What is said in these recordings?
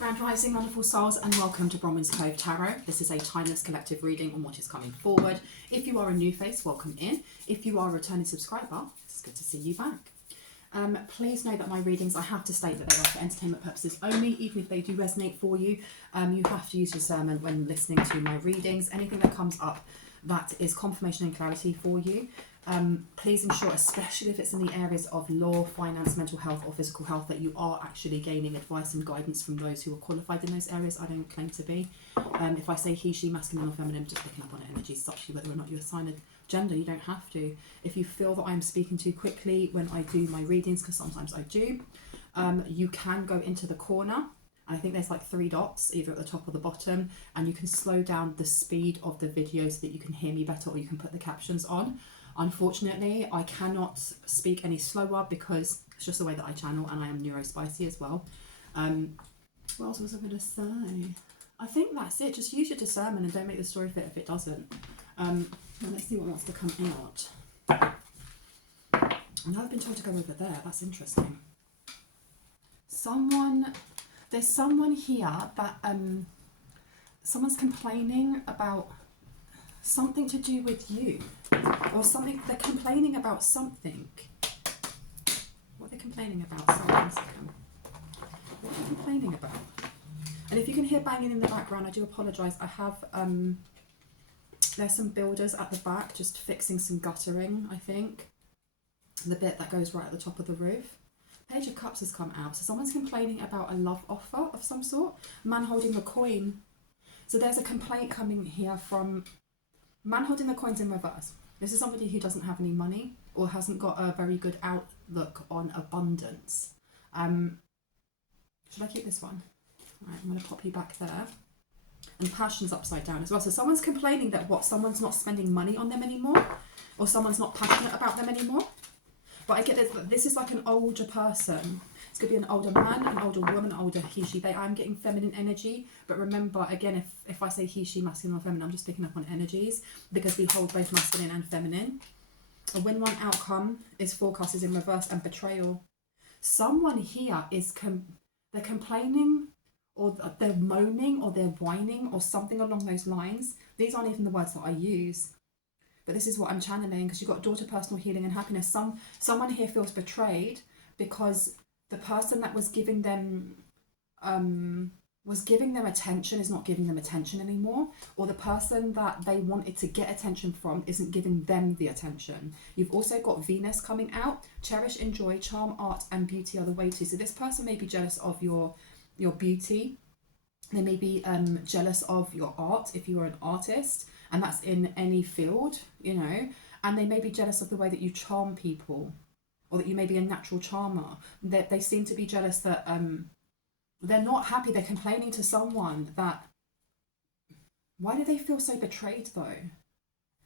Grand Rising, wonderful souls, and welcome to Bronwen's Cove Tarot. This is a timeless collective reading on what is coming forward. If you are a new face, welcome in. If you are a returning subscriber, it's good to see you back. Please know that my readings, I have to state that they are for entertainment purposes only, even if they do resonate for you. You have to use discernment when listening to my readings. Anything that comes up that is confirmation and clarity for you. Please ensure, especially if it's in the areas of law, finance, mental health or physical health, that you are actually gaining advice and guidance from those who are qualified in those areas. I don't claim to be. If I say he, she, masculine or feminine, just picking up on energies, such whether or not you assign a gender, you don't have to. If you feel that I'm speaking too quickly when I do my readings, because sometimes I do, you can go into the corner. I think there's like 3 dots either at the top or the bottom, and you can slow down the speed of the video so that you can hear me better, or you can put the captions on. Unfortunately, I cannot speak any slower because it's just the way that I channel, and I am neurospicy as well. What else was I going to say? I think that's it. Just use your discernment and don't make the story fit if it doesn't. Let's see what wants to come out. Now I've been told to go over there. That's interesting. There's someone here that someone's complaining about something to do with you, or something. They're complaining about something. What are they complaining about? Sorry, 1 second. What are they complaining about? And if you can hear banging in the background, I do apologise. I have there's some builders at the back just fixing some guttering, I think. The bit that goes right at the top of the roof. Page of Cups has come out. So someone's complaining about a love offer of some sort. Man holding the coin. So there's a complaint coming here from man holding the coins in reverse. This is somebody who doesn't have any money or hasn't got a very good outlook on abundance. Should I keep this one? Right, I'm going to pop you back there. And passion's upside down as well. So someone's complaining that someone's not spending money on them anymore, or someone's not passionate about them anymore. But I get this is like an older person. This could be an older man, an older woman, older he, she, they. I'm getting feminine energy. But remember, again, if I say he, she, masculine or feminine, I'm just picking up on energies because we hold both masculine and feminine. A win-win outcome is forecast is in reverse and betrayal. Someone here is they're complaining, or they're moaning, or they're whining, or something along those lines. These aren't even the words that I use. But this is what I'm channeling, because you've got daughter, personal healing and happiness. Someone here feels betrayed because the person that was giving them attention is not giving them attention anymore, or the person that they wanted to get attention from isn't giving them the attention. You've also got Venus coming out. Cherish, enjoy, charm, art and beauty are the way to. So this person may be jealous of your beauty. They may be jealous of your art if you are an artist, and that's in any field, you know, and they may be jealous of the way that you charm people, or that you may be a natural charmer. They seem to be jealous that they're not happy. They're complaining to someone that, why do they feel so betrayed though?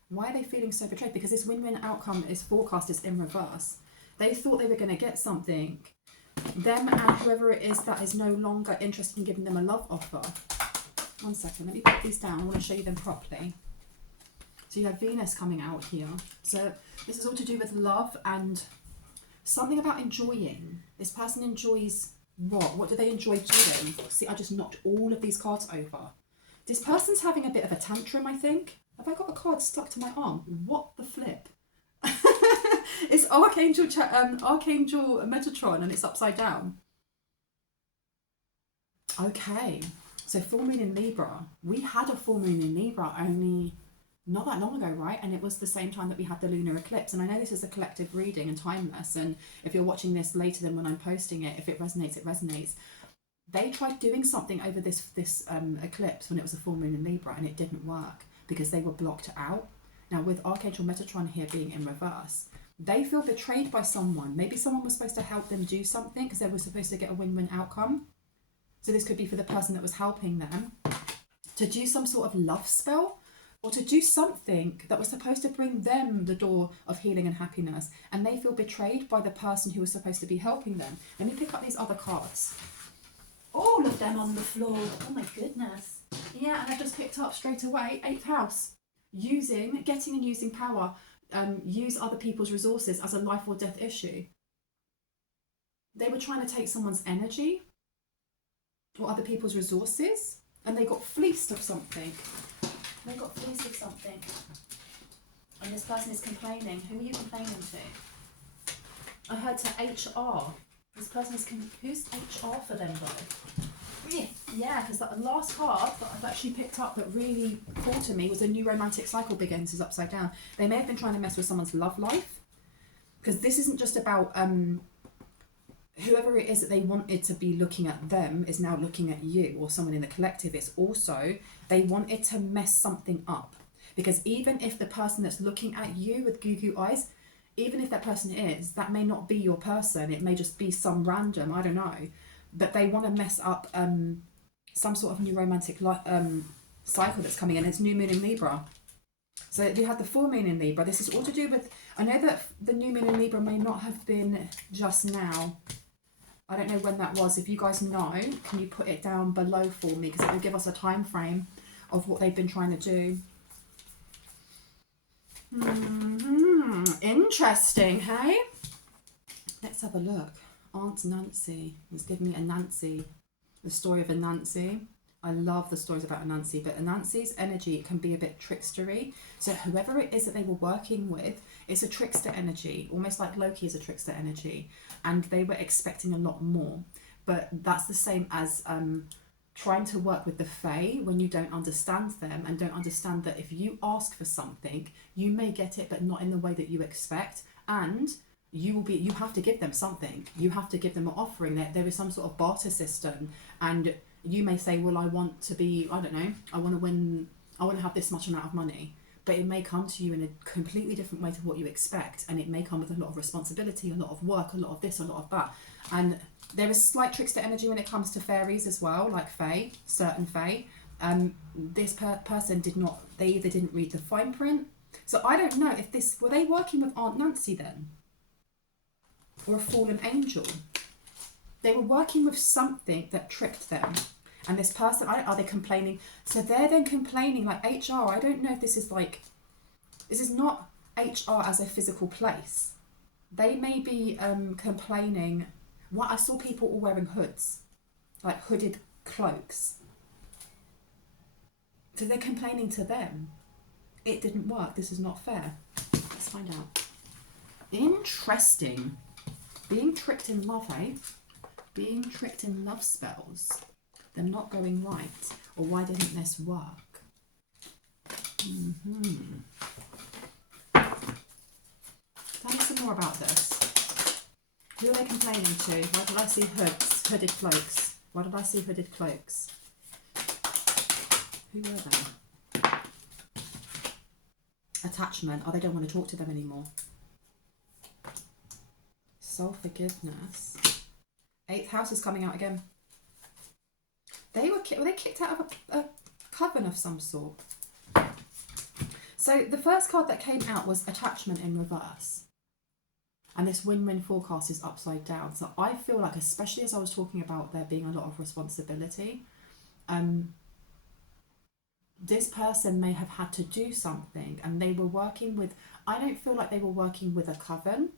Why are they feeling so betrayed? Because this win-win outcome is forecast is in reverse. They thought they were going to get something. Them and whoever it is that is no longer interested in giving them a love offer. 1 second, let me put these down. I want to show you them properly. So you have Venus coming out here. So this is all to do with love and something about enjoying. This person enjoys what? What do they enjoy doing? See, I just knocked all of these cards over. This person's having a bit of a tantrum, I think. Have I got a card stuck to my arm? What the flip? It's Archangel Metatron, and it's upside down. Okay, so full moon in Libra. We had a full moon in Libra only not that long ago, right? And it was the same time that we had the lunar eclipse. And I know this is a collective reading and timeless, and if you're watching this later than when I'm posting it, if it resonates, it resonates. They tried doing something over this eclipse when it was a full moon in Libra, and it didn't work because they were blocked out. Now with Archangel Metatron here being in reverse, they feel betrayed by someone. Maybe someone was supposed to help them do something because they were supposed to get a win-win outcome. So this could be for the person that was helping them to do some sort of love spell, or to do something that was supposed to bring them the door of healing and happiness, and they feel betrayed by the person who was supposed to be helping them. Let me pick up these other cards. All of them on the floor. Oh my goodness. Yeah, and I just picked up straight away 8th house. Getting and using power. Use other people's resources as a life or death issue. They were trying to take someone's energy. or other people's resources, and they got fleeced of something. They got fleeced of something. And this person is complaining. Who are you complaining to? I heard to HR. This person is... Who's HR for them, though? Yeah, because the last card that I've actually picked up that really called to me was a new romantic cycle begins is upside down. They may have been trying to mess with someone's love life. Because this isn't just about... whoever it is that they wanted to be looking at them is now looking at you or someone in the collective. It's also they wanted to mess something up. Because even if the person that's looking at you with goo eyes, even if that person is, that may not be your person. It may just be some random, I don't know. But they want to mess up some sort of new romantic cycle that's coming in. It's new moon in Libra. So you had the full moon in Libra. This is all to do with... I know that the new moon in Libra may not have been just now. I don't know when that was. If you guys know, can you put it down below for me? Because it will give us a time frame of what they've been trying to do. Interesting, hey? Let's have a look. Aunt Nancy. It's giving me a Nancy. The story of a Nancy. I love the stories about Nancy, but Nancy's energy can be a bit trickstery. So whoever it is that they were working with, it's a trickster energy, almost like Loki is a trickster energy. And they were expecting a lot more. But that's the same as trying to work with the Fae when you don't understand them and don't understand that if you ask for something, you may get it, but not in the way that you expect. And you have to give them something. You have to give them an offering. There is some sort of barter system. And you may say, well, I want to be, I don't know, I want to win, I want to have this much amount of money. But it may come to you in a completely different way to what you expect. And it may come with a lot of responsibility, a lot of work, a lot of this, a lot of that. And there is slight trickster energy when it comes to fairies as well, like Fae, certain Fae. This person did not, they either didn't read the fine print. So I don't know if this, were they working with Aunt Nancy then? Or a fallen angel? They were working with something that tricked them. And this person, are they complaining? So they're then complaining, like HR, I don't know if this is like, this is not HR as a physical place. They may be complaining. What I saw people all wearing hoods, like hooded cloaks. So they're complaining to them. It didn't work. This is not fair. Let's find out. Interesting. Being tricked in love, eh? Being tricked in love spells. Them not going right. Or why didn't this work? Tell me some more about this. Who are they complaining to? Why did I see hoods? Hooded cloaks. Why did I see hooded cloaks? Who were they? Attachment. Oh, they don't want to talk to them anymore. Soul forgiveness. 8th house is coming out again. They were kicked out of a coven of some sort. So the first card that came out was attachment in reverse. And this win-win forecast is upside down. So I feel like, especially as I was talking about there being a lot of responsibility, this person may have had to do something and they were working with, I don't feel like they were working with a coven.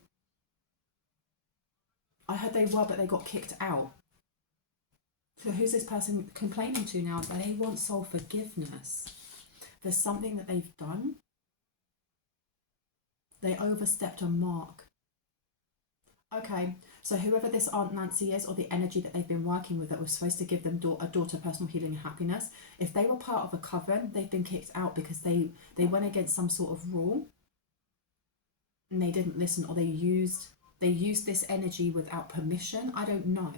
I heard they were, but they got kicked out. So who's this person complaining to now? They want soul forgiveness. There's something that they've done. They overstepped a mark. Okay, so whoever this Aunt Nancy is, or the energy that they've been working with that was supposed to give them a daughter personal healing and happiness, if they were part of a coven, they've been kicked out because they went against some sort of rule and they didn't listen, or they used this energy without permission. I don't know.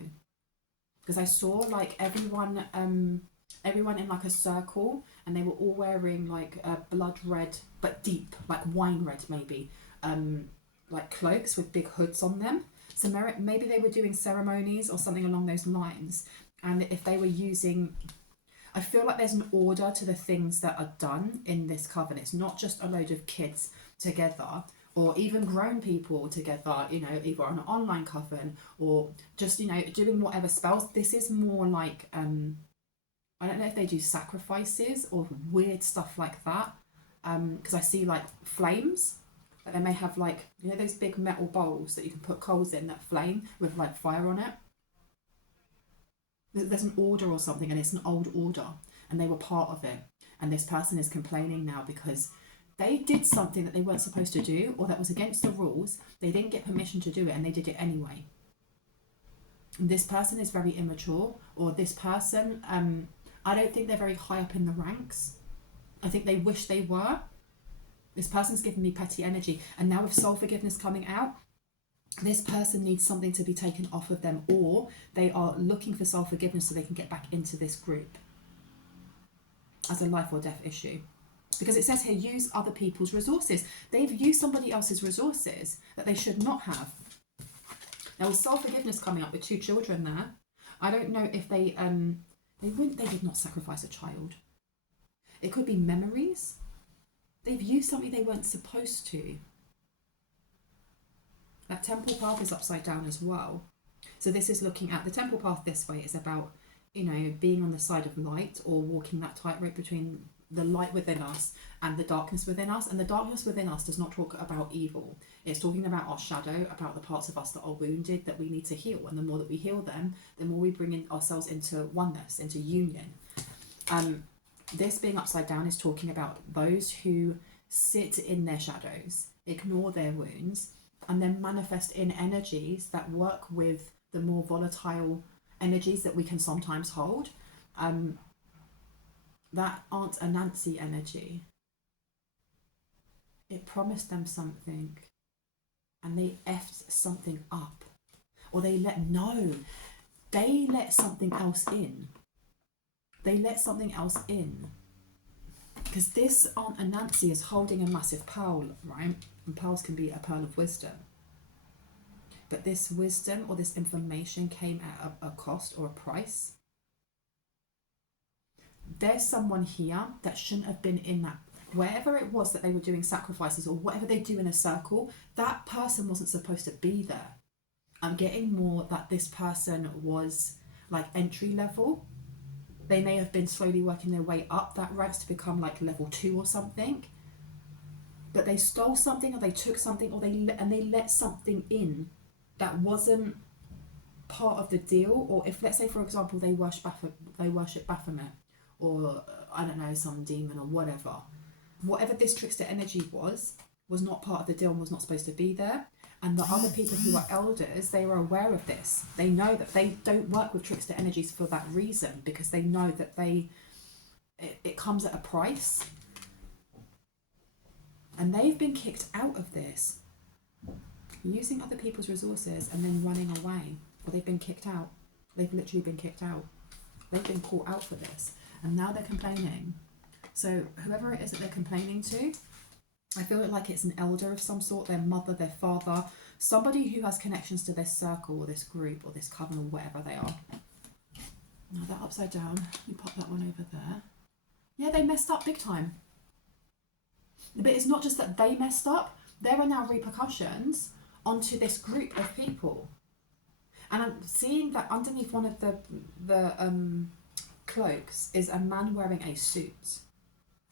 Because I saw like everyone in like a circle, and they were all wearing like a blood red, but deep, like wine red maybe, like cloaks with big hoods on them. So maybe they were doing ceremonies or something along those lines. And if they were using, I feel like there's an order to the things that are done in this coven. It's not just a load of kids together, or even grown people together, you know, either on an online coven or just, you know, doing whatever spells. This is more like, I don't know if they do sacrifices or weird stuff like that. Because I see like flames. They may have like, you know, those big metal bowls that you can put coals in that flame with like fire on it. There's an order or something, and it's an old order, and they were part of it. And this person is complaining now because they did something that they weren't supposed to do, or that was against the rules. They didn't get permission to do it, and they did it anyway. This person is very immature, or this person, I don't think they're very high up in the ranks. I think they wish they were. This person's giving me petty energy. And now with soul forgiveness coming out, this person needs something to be taken off of them, or they are looking for soul forgiveness so they can get back into this group as a life or death issue. Because it says here, use other people's resources. They've used somebody else's resources that they should not have. Now with soul forgiveness coming up with 2 children there, I don't know if they did not sacrifice a child. It could be memories. They've used something they weren't supposed to. That temple path is upside down as well. So this is looking at the temple path this way is about, you know, being on the side of light, or walking that tightrope between the light within us and the darkness within us. And the darkness within us does not talk about evil. It's talking about our shadow, about the parts of us that are wounded, that we need to heal. And the more that we heal them, the more we bring in ourselves into oneness, into union. This being upside down is talking about those who sit in their shadows, ignore their wounds, and then manifest in energies that work with the more volatile energies that we can sometimes hold. That Aunt Anansi energy, it promised them something and they effed something up, or they let something else in. They let something else in, because this Aunt Anansi is holding a massive pearl, right? And pearls can be a pearl of wisdom. But this wisdom or this information came at a cost or a price. There's someone here that shouldn't have been in that. Wherever it was that they were doing sacrifices, or whatever they do in a circle, that person wasn't supposed to be there. I'm getting more that this person was like entry level. They may have been slowly working their way up that ranks to become like level 2 or something. But they stole something, or they took something, or they let something in that wasn't part of the deal. Or if, let's say for example, they worship Baphomet, or I don't know, some demon or whatever. Whatever this trickster energy was not part of the deal and was not supposed to be there. And the other people who are elders, they were aware of this. They know that they don't work with trickster energies for that reason, because they know that it comes at a price. And they've been kicked out of this, using other people's resources and then running away. Or they've been kicked out. They've literally been kicked out. They've been caught out for this. And now they're complaining. So whoever it is that they're complaining to, I feel like it's an elder of some sort, their mother, their father, somebody who has connections to this circle or this group or this coven or whatever they are. Now that upside down, you pop that one over there. Yeah, they messed up big time. But it's not just that they messed up, there are now repercussions onto this group of people. And I'm seeing that underneath one of the cloaks is a man wearing a suit.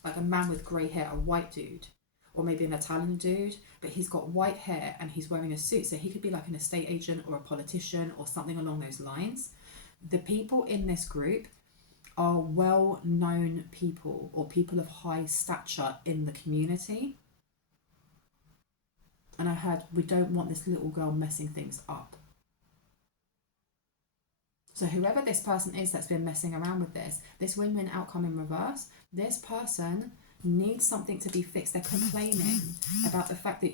Like a man with grey hair, a white dude. Or maybe an Italian dude, but he's got white hair and he's wearing a suit. So he could be like an estate agent or a politician or something along those lines. The people in this group are well-known people, or people of high stature in the community. And I heard, we don't want this little girl messing things up. So whoever this person is that's been messing around with this win-win outcome in reverse, this person needs something to be fixed. They're complaining about the fact that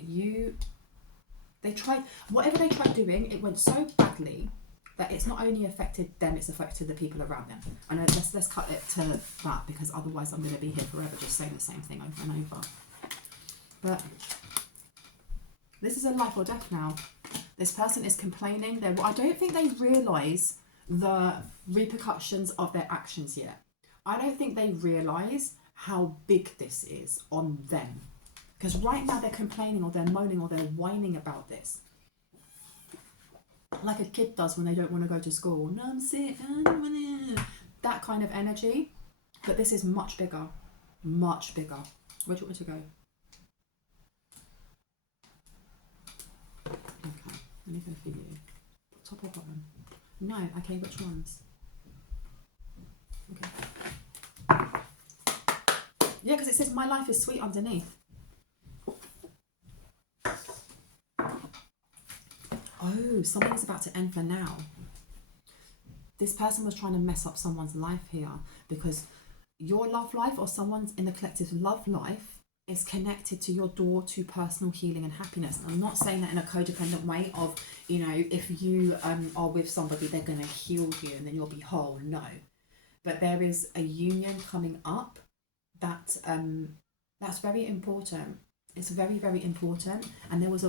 whatever they tried doing, it went so badly that it's not only affected them, it's affected the people around them. I know, let's cut it to that, because otherwise I'm going to be here forever just saying the same thing over and over. But this is a life or death now. This person is complaining. I don't think they realise the repercussions of their actions yet. I don't think they realise how big this is on them. Because right now they're complaining, or they're moaning, or they're whining about this. Like a kid does when they don't want to go to school. No, I'm sick. I don't want to. That kind of energy. But this is much bigger. Much bigger. Where do you want to go? Okay, let me go for you. Top or bottom? No, okay, which ones? Yeah, because it says my life is sweet underneath. Oh, something's about to end for now. This person was trying to mess up someone's life here, because your love life, or someone's in the collective love life, is connected to your door to personal healing and happiness. And I'm not saying that in a codependent way of, you know, if you are with somebody, they're going to heal you and then you'll be whole. No. But there is a union coming up that that's very important. It's very, very important. And there was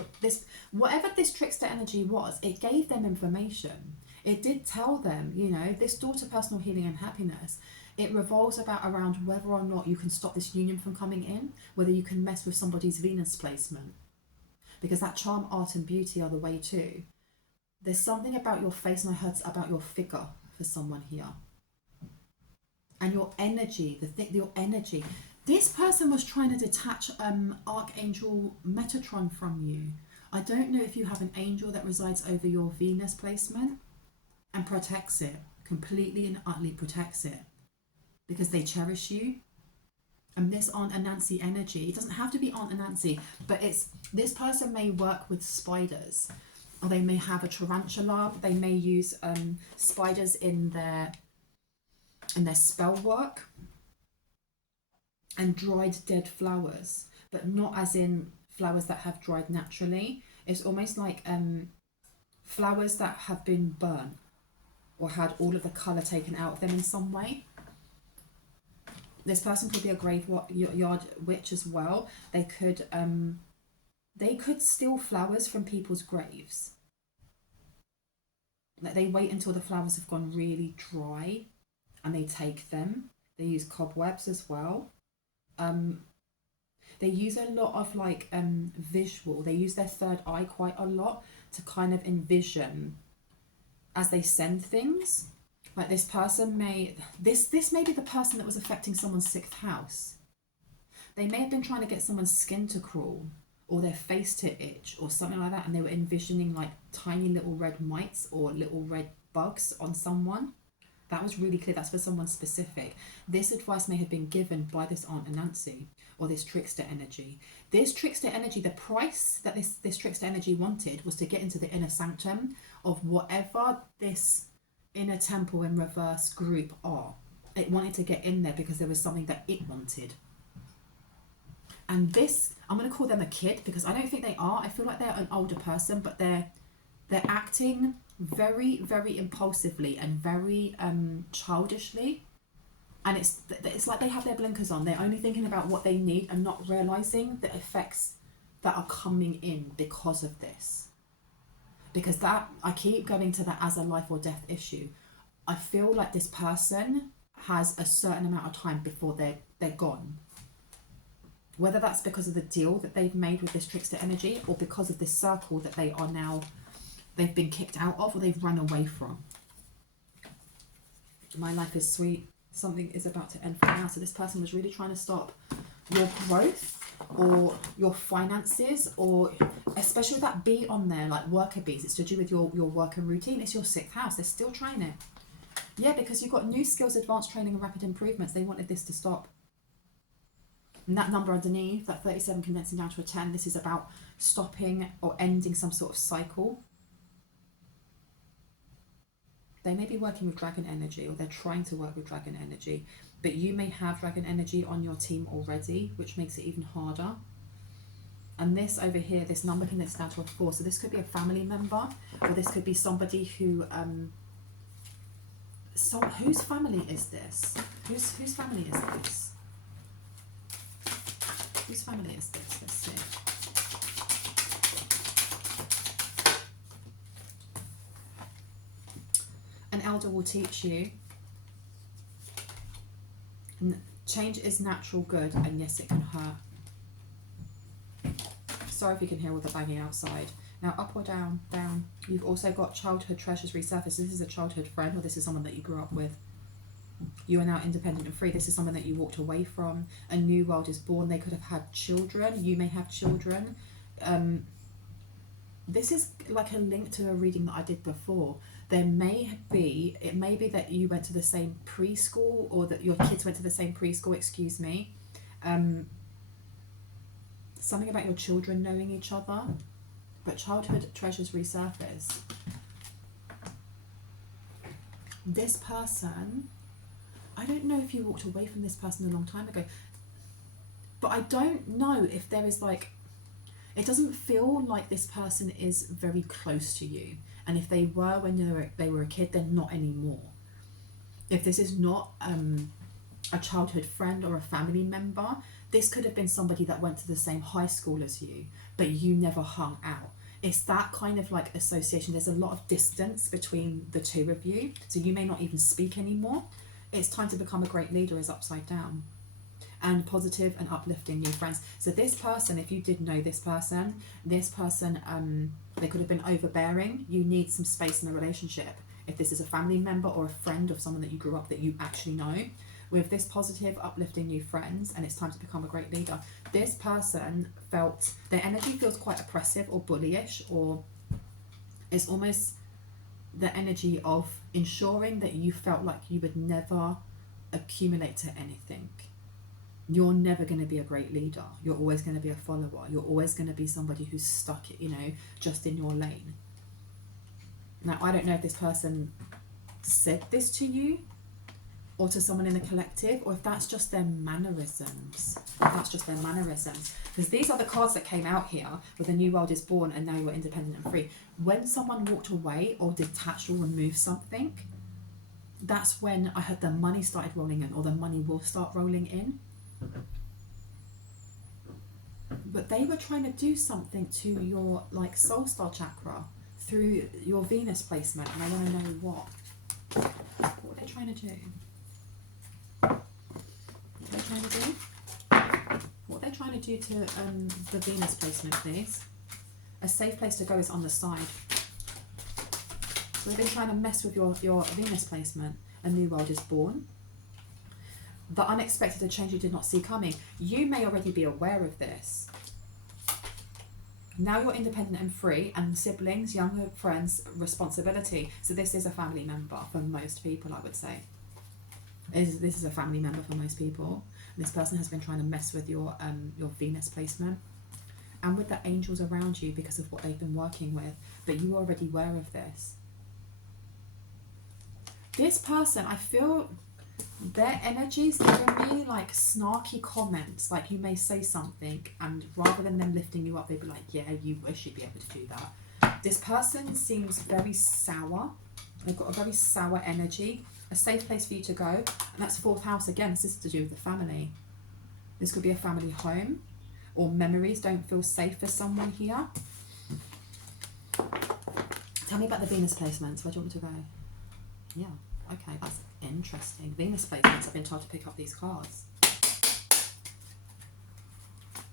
whatever this trickster energy was, it gave them information. It did tell them, you know, this door to personal healing and happiness, it revolves around whether or not you can stop this union from coming in, whether you can mess with somebody's Venus placement. Because that charm, art and beauty are the way too. There's something about your face, and I heard about your figure for someone here. And your energy, your energy. This person was trying to detach Archangel Metatron from you. I don't know if you have an angel that resides over your Venus placement and protects it, completely and utterly protects it, because they cherish you. And this Aunt Anansi energy, it doesn't have to be Aunt Anansi, but it's, this person may work with spiders, or they may have a tarantula. They may use spiders in their spell work, and dried dead flowers, but not as in flowers that have dried naturally. It's almost like flowers that have been burnt or had all of the colour taken out of them in some way. This person could be a graveyard witch as well. They could steal flowers from people's graves. Like, they wait until the flowers have gone really dry and they take them. They use cobwebs as well. They use a lot of like visual. They use their third eye quite a lot to kind of envision as they send things. Like, this person may, this may be the person that was affecting someone's 6th house. They may have been trying to get someone's skin to crawl, or their face to itch, or something like that, and they were envisioning like tiny little red mites or little red bugs on someone. That was really clear. That's for someone specific. This advice may have been given by this Aunt Anansi, or this trickster energy. This trickster energy, the price that this trickster energy wanted was to get into the inner sanctum of whatever this inner temple in reverse group are. It wanted to get in there because there was something that it wanted. And this, I'm going to call them a kid, because I don't think they are. I feel like they're an older person, but they're acting very, very impulsively and very childishly. And it's like they have their blinkers on. They're only thinking about what they need and not realizing the effects that are coming in because of this. Because that, I keep going to that as a life or death issue. I feel like this person has a certain amount of time before they're gone. Whether that's because of the deal that they've made with this trickster energy, or because of this circle that they are now, they've been kicked out of, or they've run away from. My life is sweet. Something is about to end for now. So this person was really trying to stop your growth or your finances, or especially with that bee on there, like worker bees. It's to do with your work and routine. It's your 6th house. They're still trying it. Yeah, because you've got new skills, advanced training and rapid improvements. They wanted this to stop. And that number underneath, that 37 condensing down to a 10, this is about stopping or ending some sort of cycle. They may be working with dragon energy, or they're trying to work with dragon energy, but you may have dragon energy on your team already, which makes it even harder. And this over here, this number condenses down to a 4. So this could be a family member, or this could be somebody who, whose family is this? Whose family is this? Whose family is this? Let's see. An elder will teach you. Change is natural good, and yes, it can hurt. Sorry if you can hear all the banging outside. Now, up or down? Down. You've also got childhood treasures resurface. This is a childhood friend, or this is someone that you grew up with. You are now independent and free. This is someone that you walked away from. A new world is born. They could have had children. You may have children. This is like a link to a reading that I did before. It may be that you went to the same preschool, or that your kids went to the same preschool, excuse me, Something about your children knowing each other, but childhood treasures resurface. This person, I don't know if you walked away from this person a long time ago, but I don't know if there is like, it doesn't feel like this person is very close to you. And if they were when they were a kid, they're not anymore. If this is not a childhood friend or a family member, this could have been somebody that went to the same high school as you, but you never hung out. It's that kind of like association. There's a lot of distance between the two of you, so you may not even speak anymore. It's time to become a great leader is upside down. And positive and uplifting new friends. So this person, if you did know this person, they could have been overbearing. You need some space in the relationship. If this is a family member or a friend of someone that you grew up that you actually know, with this positive, uplifting new friends, and it's time to become a great leader. This person felt, their energy feels quite oppressive or bullyish, or it's almost the energy of ensuring that you felt like you would never accumulate to anything. You're never going to be a great leader. You're always going to be a follower. You're always going to be somebody who's stuck, just in your lane. Now, I don't know if this person said this to you or to someone in the collective, or if that's just their mannerisms. Because these are the cards that came out here, with a new world is born and now you're independent and free. When someone walked away or detached or removed something, that's when I heard the money started rolling in, or the money will start rolling in. But they were trying to do something to your soul star chakra through your Venus placement, and I want to know what were they trying to do? What are they trying to do to the Venus placement, please? A safe place to go is on the side. So they've been trying to mess with your Venus placement. A new world is born. The unexpected, a change you did not see coming. You may already be aware of this. Now you're independent and free, and siblings, younger friends, responsibility. So this is a family member for most people, I would say. This is a family member for most people. This person has been trying to mess with your Venus placement and with the angels around you because of what they've been working with, but you are already aware of this. This person, I feel their energy's giving me snarky comments, you may say something, and rather than them lifting you up, they'd be like, yeah, you wish you'd be able to do that. This person seems very sour. They've got a very sour energy. A safe place for you to go, and that's 4th house again. This is to do with the family. This could be a family home, or memories don't feel safe for someone here. Tell me about the Venus placements. Where do you want me to go? Yeah, okay, that's interesting. Venus placements. I've been told to pick up these cards.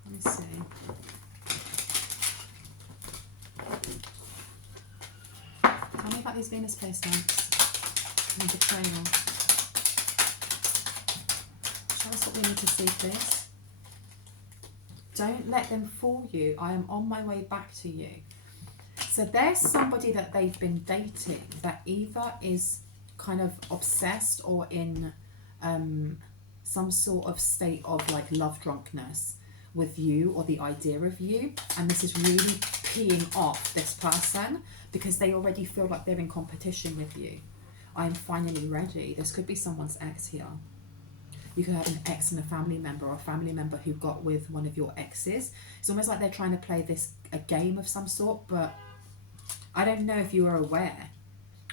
Let me see. Tell me about these Venus placements. And betrayal. Show us what we need to see, please. Don't let them fool you. I am on my way back to you. So there's somebody that they've been dating that either is kind of obsessed or in some sort of state of love drunkenness with you or the idea of you, and this is really peeing off this person because they already feel like they're in competition with you. I'm finally ready. This could be someone's ex here. You could have an ex and a family member, or a family member who got with one of your exes. It's almost like they're trying to play a game of some sort, but I don't know if you are aware.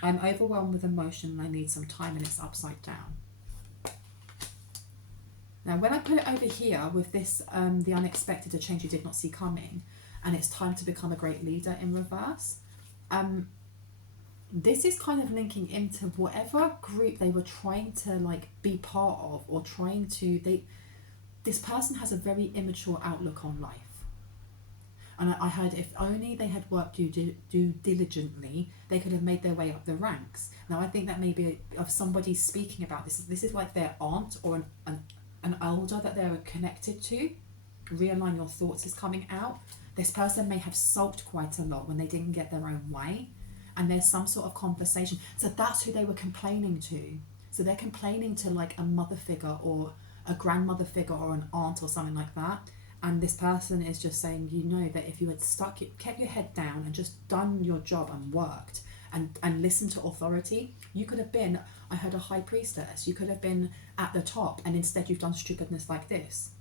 I'm overwhelmed with emotion and I need some time, and it's upside down. Now, when I put it over here with this, the unexpected, a change you did not see coming, and it's time to become a great leader in reverse, this is kind of linking into whatever group they were trying to be part of, or trying to, this person has a very immature outlook on life. And I heard if only they had worked due diligently, they could have made their way up the ranks. Now, I think that may be of somebody speaking about this. This is like their aunt or an elder that they're connected to. Realign your thoughts is coming out. This person may have sulked quite a lot when they didn't get their own way. And there's some sort of conversation. So that's who they were complaining to. So they're complaining to a mother figure or a grandmother figure or an aunt or something like that. And this person is just saying, you know, that if you had kept your head down and just done your job and worked and listened to authority, you could have been, I heard, a high priestess. You could have been at the top, and instead you've done stupidness like this.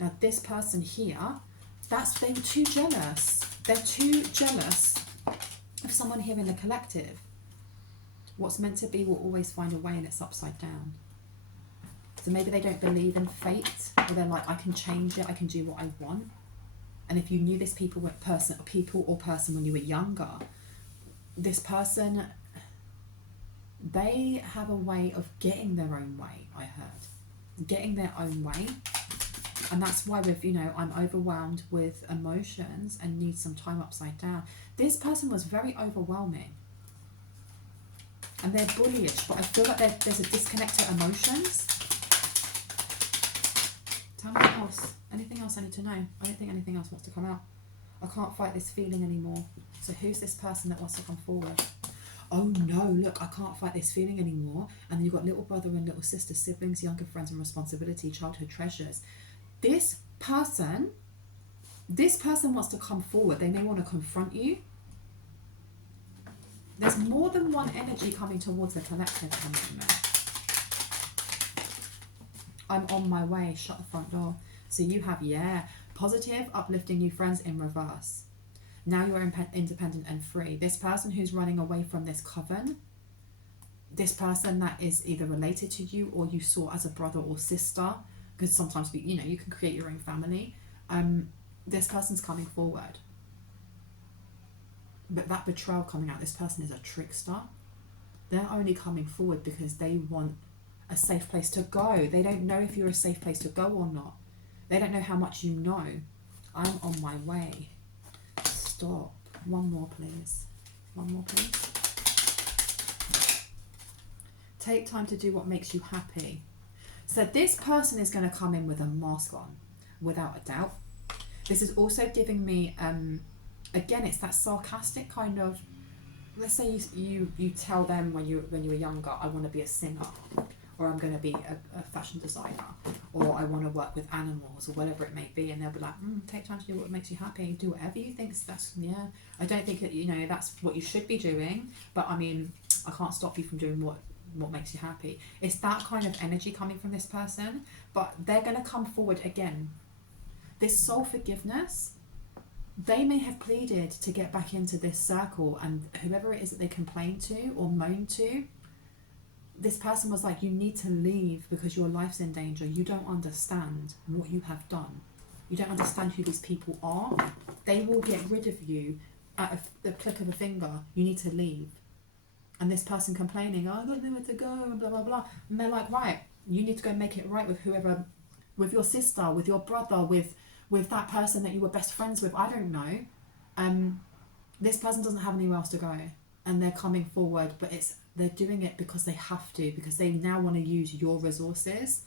Now this person here, they were too jealous. They're too jealous of someone here in the collective. What's meant to be will always find a way, and it's upside down. So maybe they don't believe in fate, or they're like, I can change it, I can do what I want. And if you knew this people or person when you were younger, this person, they have a way of getting their own way, I heard. Getting their own way. And that's why with, you know, I'm overwhelmed with emotions and need some time upside down. This person was very overwhelming. And they're bullyish, but I feel like there's a disconnect to emotions. Tell me what else. Anything else I need to know? I don't think anything else wants to come out. I can't fight this feeling anymore. So who's this person that wants to come forward? Oh no, look, I can't fight this feeling anymore. And then you've got little brother and little sister, siblings, younger friends and responsibility, childhood treasures. This person wants to come forward. They may want to confront you. There's more than one energy coming towards the collective coming in there. I'm on my way, shut the front door. So you have, positive, uplifting new friends in reverse. Now you're independent and free. This person who's running away from this coven, this person that is either related to you or you saw as a brother or sister, because sometimes, you know, you can create your own family. This person's coming forward. But that betrayal coming out, this person is a trickster. They're only coming forward because they want a safe place to go. They don't know if you're a safe place to go or not. They don't know how much you know. I'm on my way. Stop. One more, please. One more, please. Take time to do what makes you happy. So this person is going to come in with a mask on, without a doubt. This is also giving me, again, it's that sarcastic kind of, let's say you tell them when you were younger, I want to be a singer, or I'm going to be a fashion designer, or I want to work with animals, or whatever it may be, and they'll be like, take time to do what makes you happy, do whatever you think. I don't think that, you know, that's what you should be doing, but I mean, I can't stop you from doing what makes you happy. It's that kind of energy coming from this person, but they're going to come forward again. This soul forgiveness, they may have pleaded to get back into this circle, and whoever it is that they complain to or moan to, this person was like, you need to leave because your life's in danger. You don't understand what you have done. You don't understand who these people are. They will get rid of you at the click of a finger. You need to leave. And this person complaining, oh, I got nowhere to go, and blah, blah, blah. And they're like, right, you need to go make it right with whoever, with your sister, with your brother, with that person that you were best friends with. I don't know. This person doesn't have anywhere else to go. And they're coming forward, but they're doing it because they have to, because they now want to use your resources,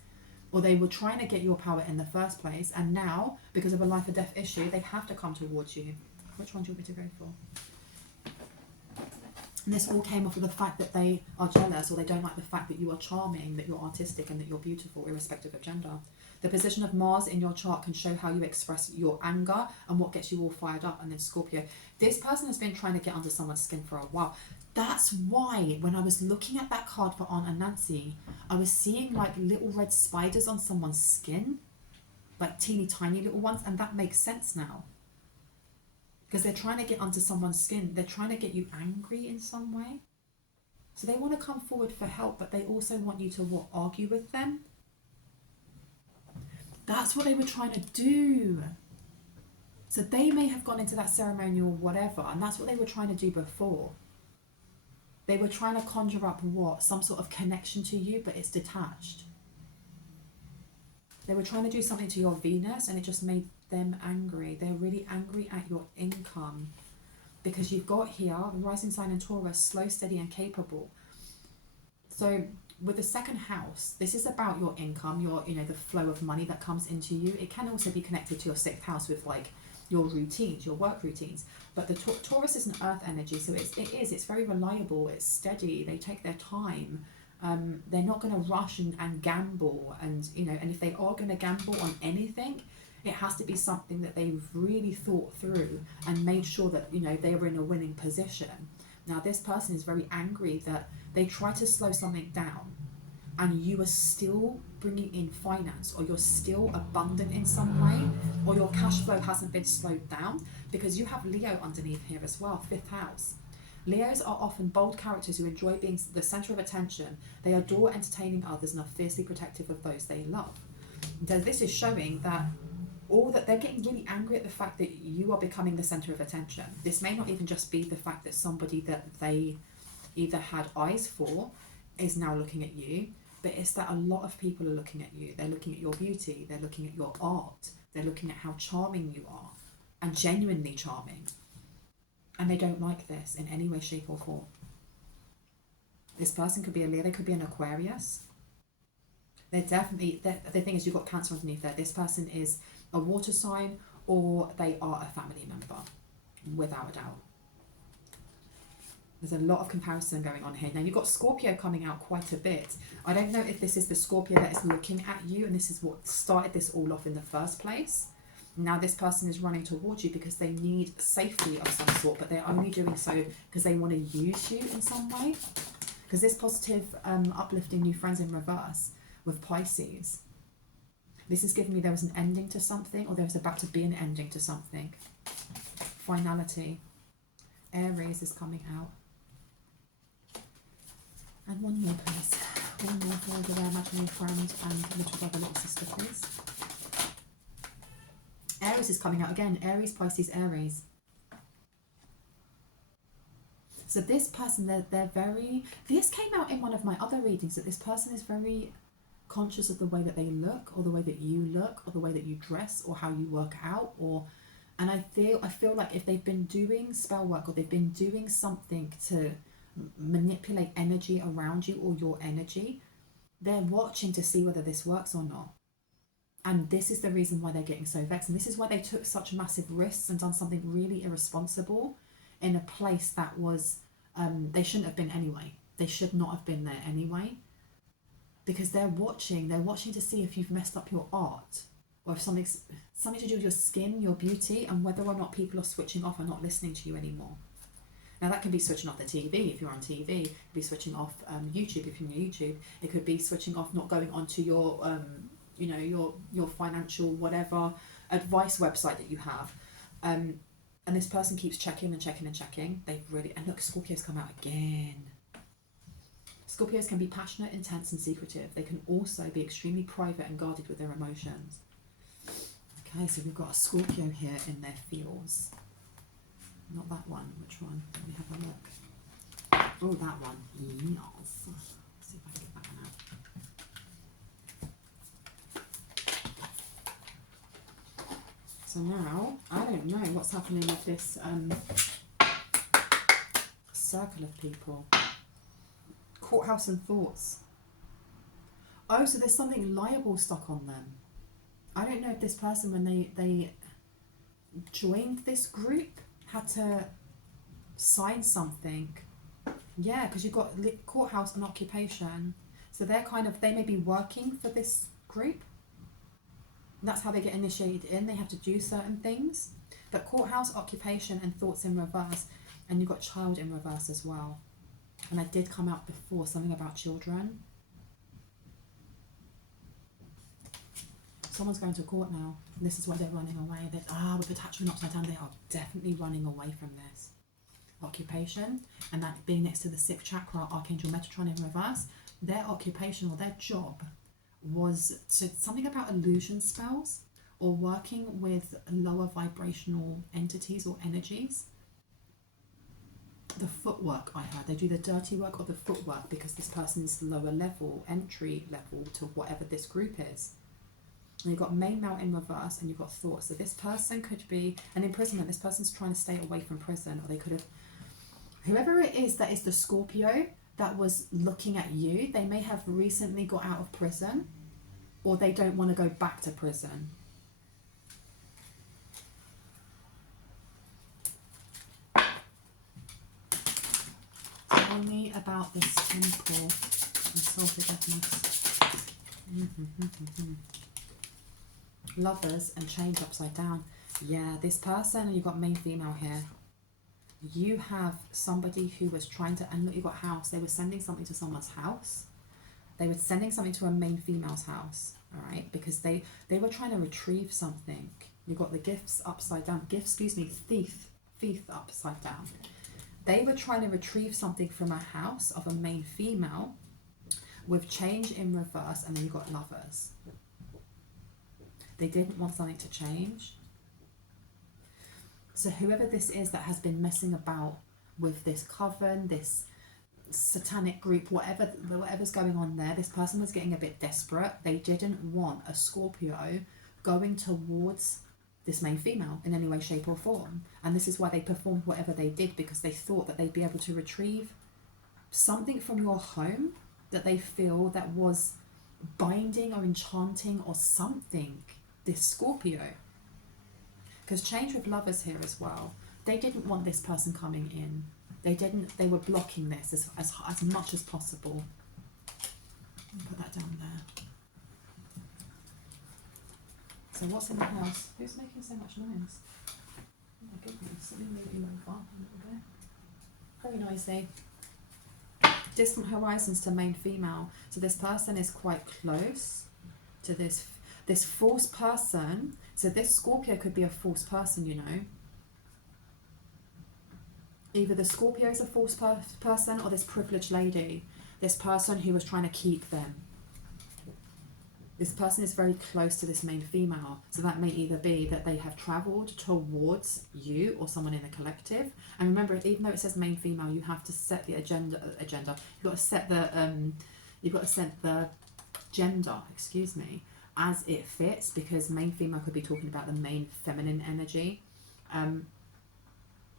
or they were trying to get your power in the first place, and now, because of a life or death issue, they have to come towards you. Which one do you want me to go for? And this all came off of the fact that they are jealous, or they don't like the fact that you are charming, that you're artistic, and that you're beautiful, irrespective of gender. The position of Mars in your chart can show how you express your anger and what gets you all fired up. And then Scorpio. This person has been trying to get under someone's skin for a while. That's why when I was looking at that card for Aunt and Nancy, I was seeing like little red spiders on someone's skin, like teeny tiny little ones, and that makes sense now. Because they're trying to get under someone's skin. They're trying to get you angry in some way. So they want to come forward for help, but they also want you to argue with them. That's what they were trying to do. So they may have gone into that ceremony or whatever, and that's what they were trying to do before. They were trying to conjure up some sort of connection to you, but it's detached. They were trying to do something to your Venus, and it just made them angry. They're really angry at your income, because you've got here the rising sign in Taurus, slow, steady and capable. So with the second house, this is about your income, the flow of money that comes into you. It can also be connected to your sixth house with like your routines, your work routines. But the Taurus is an earth energy, so it's very reliable, it's steady, they take their time. They're not going to rush and gamble, and you know, and if they are going to gamble on anything, it has to be something that they've really thought through and made sure that, you know, they were in a winning position. Now this person is very angry that they try to slow something down and you are still bringing in finance, or you're still abundant in some way, or your cash flow hasn't been slowed down, because you have Leo underneath here as well, 5th house. Leos are often bold characters who enjoy being the center of attention. They adore entertaining others and are fiercely protective of those they love. So this is showing that they're getting really angry at the fact that you are becoming the center of attention. This may not even just be the fact that somebody that they either had eyes for is now looking at you, but it's that a lot of people are looking at you. They're looking at your beauty, they're looking at your art, they're looking at how charming you are, and genuinely charming. And they don't like this in any way, shape or form. This person could be a Leo, they could be an Aquarius. They're definitely, the thing is, you've got Cancer underneath there. This person is a water sign, or they are a family member, without a doubt. There's a lot of comparison going on here. Now you've got Scorpio coming out quite a bit. I don't know if this is the Scorpio that is looking at you, and this is what started this all off in the first place. Now this person is running towards you because they need safety of some sort, but they're only doing so because they want to use you in some way. Because this positive, uplifting new friends in reverse with Pisces, this is giving me there was an ending to something, or there was about to be an ending to something. Finality. Aries is coming out. And one more, please. One more for their imaginary friend and little brother, little sister, please. Aries is coming out again. Aries, Pisces, Aries. So this person, they're very... This came out in one of my other readings, that this person is very conscious of the way that they look, or the way that you look, or the way that you dress, or how you work out, or... And I feel like if they've been doing spell work, or they've been doing something to manipulate energy around you, or your energy, they're watching to see whether this works or not. And this is the reason why they're getting so vexed. And this is why they took such massive risks and done something really irresponsible in a place that was, they shouldn't have been anyway. They should not have been there anyway. Because they're watching to see if you've messed up your art, or if something to do with your skin, your beauty, and whether or not people are switching off and not listening to you anymore. Now that can be switching off the TV if you're on TV. It could be switching off YouTube if you're on YouTube. It could be switching off, not going onto your, you know, your financial whatever advice website that you have. And this person keeps checking and checking and checking. They've really, and look, Scorpios come out again. Scorpios can be passionate, intense and secretive. They can also be extremely private and guarded with their emotions. Okay, so we've got a Scorpio here in their feels. Not that one. Which one? Let me have a look. Oh, that one. Yes. Let's see if I can get that one out. So now, I don't know what's happening with this circle of people. Courthouse and thoughts. Oh, so there's something liable stuck on them. I don't know if this person, when they joined this group, had to sign something. Yeah, because you've got courthouse and occupation. So they're kind of, they may be working for this group. That's how they get initiated in. They have to do certain things. But courthouse, occupation and thoughts in reverse. And you've got child in reverse as well. And I did come out before, something about children. Someone's going to court now. And this is why they're running away. They're, with attachment upside down, they are definitely running away from this. Occupation, and that being next to the 6th chakra, Archangel Metatron in reverse, their occupation or their job was something about illusion spells, or working with lower vibrational entities or energies. The footwork, I heard, they do the dirty work or the footwork, because this person's lower level, entry level to whatever this group is. And you've got main mount in reverse, and you've got thoughts. So this person could be an imprisonment. This person's trying to stay away from prison, or they could have, whoever it is that is the Scorpio that was looking at you, they may have recently got out of prison, or they don't want to go back to prison. Tell me about this temple. and soul forgiveness. Lovers and change upside down. Yeah, this person, you've got main female here. You have somebody who was trying to, and look, you've got house. They were sending something to someone's house. They were sending something to a main female's house, all right? Because they were trying to retrieve something. You got the gifts upside down. Thief upside down. They were trying to retrieve something from a house of a main female with change in reverse, and then you got lovers. They didn't want something to change. So whoever this is that has been messing about with this coven, this satanic group, whatever's going on there, this person was getting a bit desperate. They didn't want a Scorpio going towards this main female in any way, shape or form. And this is why they performed whatever they did, because they thought that they'd be able to retrieve something from your home that they feel that was binding or enchanting or something, this Scorpio. Because change with lovers here as well. They didn't want this person coming in. They were blocking this as much as possible. Put that down there. So what's in the house? Who's making so much noise? Oh my goodness, let me move you over a little bit. Very noisy. Distant horizons to main female. So this person is quite close to this false person. So this Scorpio could be a false person, you know. Either the Scorpio is a false person, or this privileged lady, this person who was trying to keep them. This person is very close to this main female. So that may either be that they have travelled towards you or someone in the collective. And remember, even though it says main female, you have to set the agenda. You've got to set the gender, excuse me, as it fits, because main female could be talking about the main feminine energy.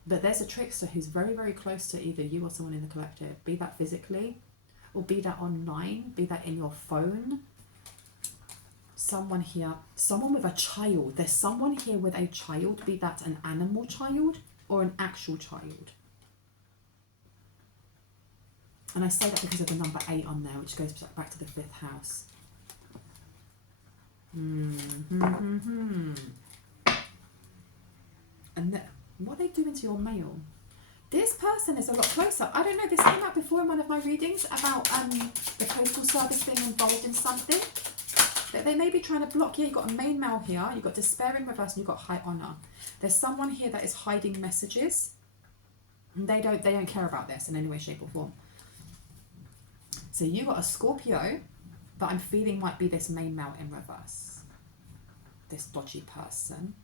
But there's a trickster who's very, very close to either you or someone in the collective, be that physically, or be that online, be that in your phone. Someone here, someone with a child. There's someone here with a child, be that an animal child or an actual child. And I say that because of the number 8 on there, which goes back to the 5th house. And what are they doing to your mail? This person is a lot closer. I don't know, this came out before in one of my readings about the postal service being involved in something. That they may be trying to block. Yeah, you've got a main male here, you've got despair in reverse, and you've got high honour. There's someone here that is hiding messages. And they don't care about this in any way, shape or form. So you got a Scorpio, but I'm feeling might be this main male in reverse. This dodgy person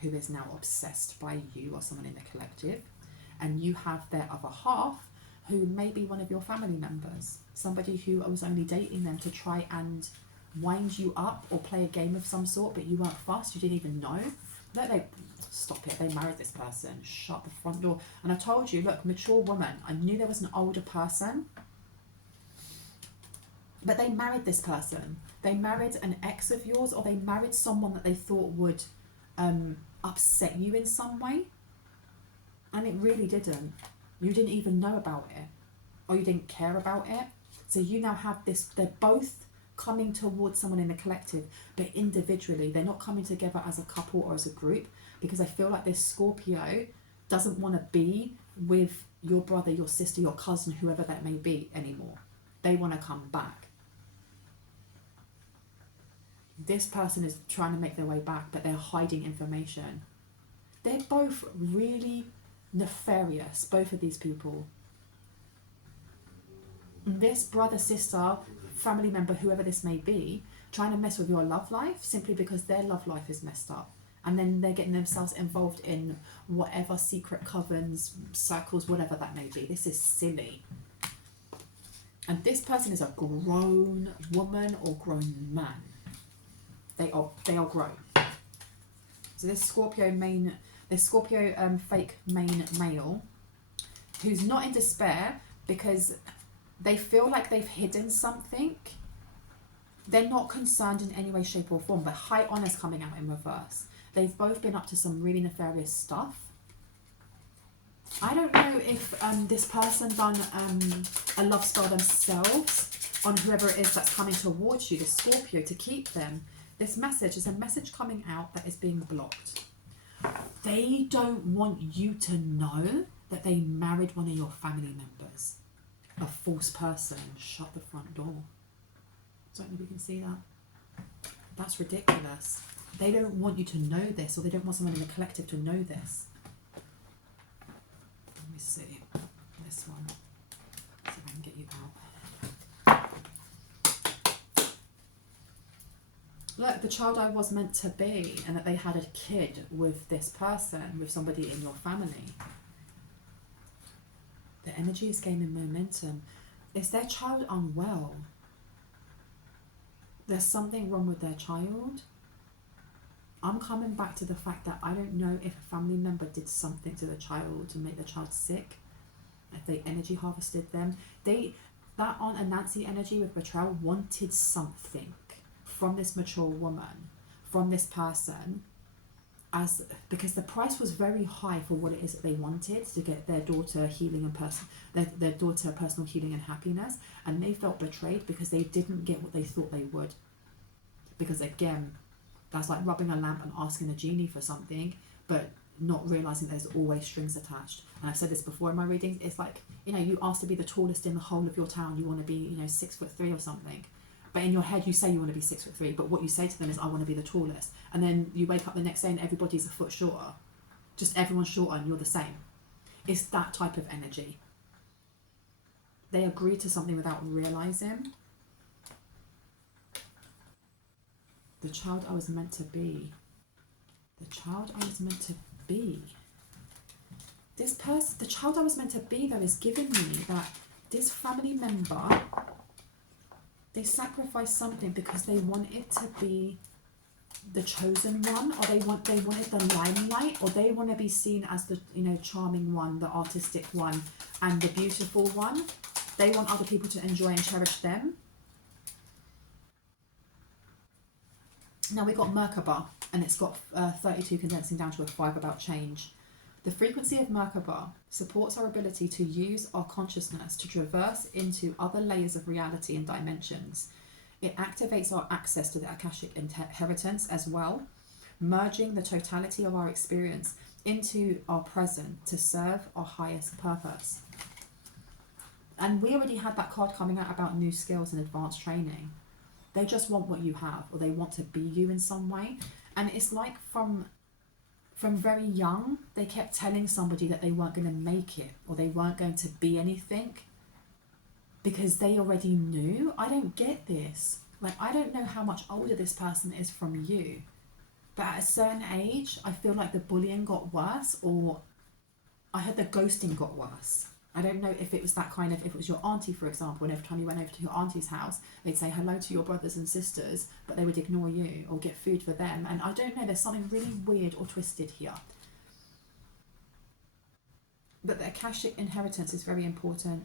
who is now obsessed by you or someone in the collective. And you have their other half who may be one of your family members. Somebody who was only dating them to try and wind you up or play a game of some sort, but you weren't fussed, you didn't even know. No, they stop it. They married this person, shut the front door. And I told you, look, mature woman, I knew there was an older person, but they married this person. They married an ex of yours, or they married someone that they thought would upset you in some way. And it really didn't. You didn't even know about it, or you didn't care about it. So you now have this, they're both coming towards someone in the collective, but individually. They're not coming together as a couple or as a group, because I feel like this Scorpio doesn't want to be with your brother, your sister, your cousin, whoever that may be anymore. They want to come back. This person is trying to make their way back, but they're hiding information. They're both really nefarious, both of these people. This brother, sister, family member, whoever this may be, trying to mess with your love life simply because their love life is messed up. And then they're getting themselves involved in whatever secret covens, circles, whatever that may be. This is silly. And this person is a grown woman or grown man. They are grown. So this Scorpio fake main male, who's not in despair because they feel like they've hidden something. They're not concerned in any way, shape or form, but high honour's coming out in reverse. They've both been up to some really nefarious stuff. I don't know if this person done a love spell themselves, on whoever it is that's coming towards you, the Scorpio, to keep them. This message is a message coming out that is being blocked. They don't want you to know that they married one of your family members. A false person. Shut the front door. Don't know if you can see that. That's ridiculous. They don't want you to know this, or they don't want someone in the collective to know this. Let me see. This one. See if I can get you out. Look, the child I was meant to be, and that they had a kid with this person, with somebody in your family. The energy is gaining momentum. Is their child unwell? There's something wrong with their child. I'm coming back to the fact that I don't know if a family member did something to the child to make the child sick. If they energy harvested them. That Aunt and Nancy energy with betrayal wanted something from this mature woman, from this person, because the price was very high for what it is that they wanted to get their daughter healing and their daughter personal healing and happiness, and they felt betrayed because they didn't get what they thought they would. Because again, that's like rubbing a lamp and asking a genie for something, but not realizing there's always strings attached. And I've said this before in my readings. It's like, you ask to be the tallest in the whole of your town. You want to be, 6'3" or something. But in your head, you say you want to be 6'3", but what you say to them is, I want to be the tallest. And then you wake up the next day and everybody's a foot shorter. Just everyone's shorter and you're the same. It's that type of energy. They agree to something without realizing. The child I was meant to be. The child I was meant to be. This person, the child I was meant to be, though, is giving me that this family member, they sacrificed something because they wanted to be the chosen one, or they wanted the limelight, or they want to be seen as the charming one, the artistic one, and the beautiful one. They want other people to enjoy and cherish them. Now we got Merkaba, and it's got 32 condensing down to a 5 about change. The frequency of Merkaba supports our ability to use our consciousness to traverse into other layers of reality and dimensions. It activates our access to the Akashic inheritance as well, merging the totality of our experience into our present to serve our highest purpose. And we already had that card coming out about new skills and advanced training. They just want what you have, or they want to be you in some way. And it's like from very young, they kept telling somebody that they weren't going to make it, or they weren't going to be anything, because they already knew. I don't get this. Like, I don't know how much older this person is from you, but at a certain age, I feel like the bullying got worse, or I heard the ghosting got worse. I don't know if it was that kind of, if it was your auntie, for example, and every time you went over to your auntie's house, they'd say hello to your brothers and sisters, but they would ignore you or get food for them. And I don't know, there's something really weird or twisted here. But the Akashic inheritance is very important.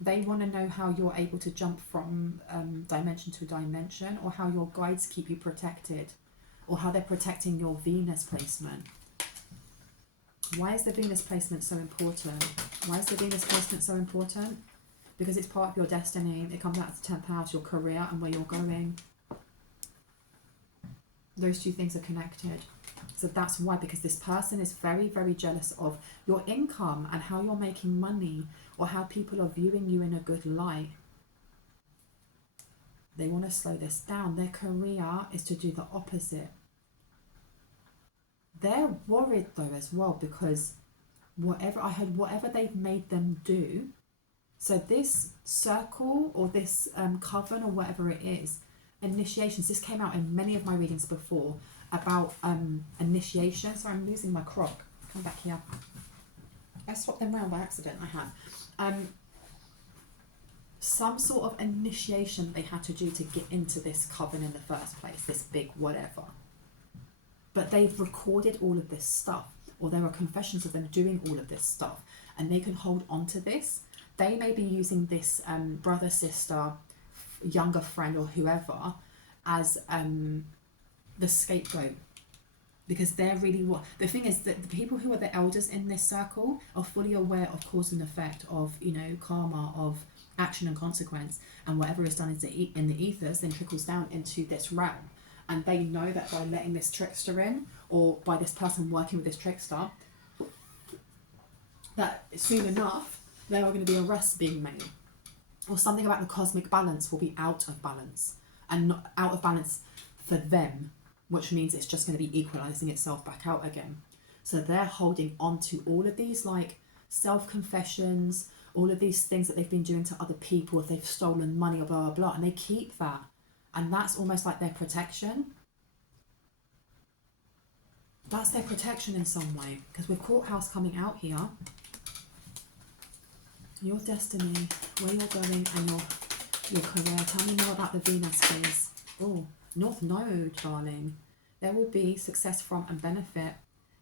They want to know how you're able to jump from dimension to dimension, or how your guides keep you protected, or how they're protecting your Venus placement. Why is the Venus placement so important? Why is the Venus placement so important? Because it's part of your destiny. It comes out of the 10th house, your career and where you're going. Those two things are connected. So that's why, because this person is very, very jealous of your income and how you're making money, or how people are viewing you in a good light. They want to slow this down. Their career is to do the opposite. They're worried though as well, because whatever they've made them do. So this circle, or this coven, or whatever it is, initiations. This came out in many of my readings before about initiation. Sorry, I'm losing my crock. Come back here. I swapped them around by accident. I have some sort of initiation they had to do to get into this coven in the first place. This big whatever. But they've recorded all of this stuff, or there are confessions of them doing all of this stuff, and they can hold on to this. They may be using this brother, sister, younger friend, or whoever as the scapegoat. because they're really what the thing is that the people who are the elders in this circle are fully aware of cause and effect, of, you know, karma, of action and consequence, and whatever is done in the ethers then trickles down into this realm. And they know that by letting this trickster in, or by this person working with this trickster, that soon enough there are going to be arrests being made, or something about the cosmic balance will be out of balance, and not out of balance for them, which means it's just going to be equalizing itself back out again. So they're holding on to all of these like self-confessions, all of these things that they've been doing to other people, if they've stolen money or blah blah blah, and they keep that, and that's almost like their protection. That's their protection in some way, because with courthouse coming out here, your destiny, where you're going, and your career. Tell me more about the Venus, please. Oh, North Node, darling. There will be success from and benefit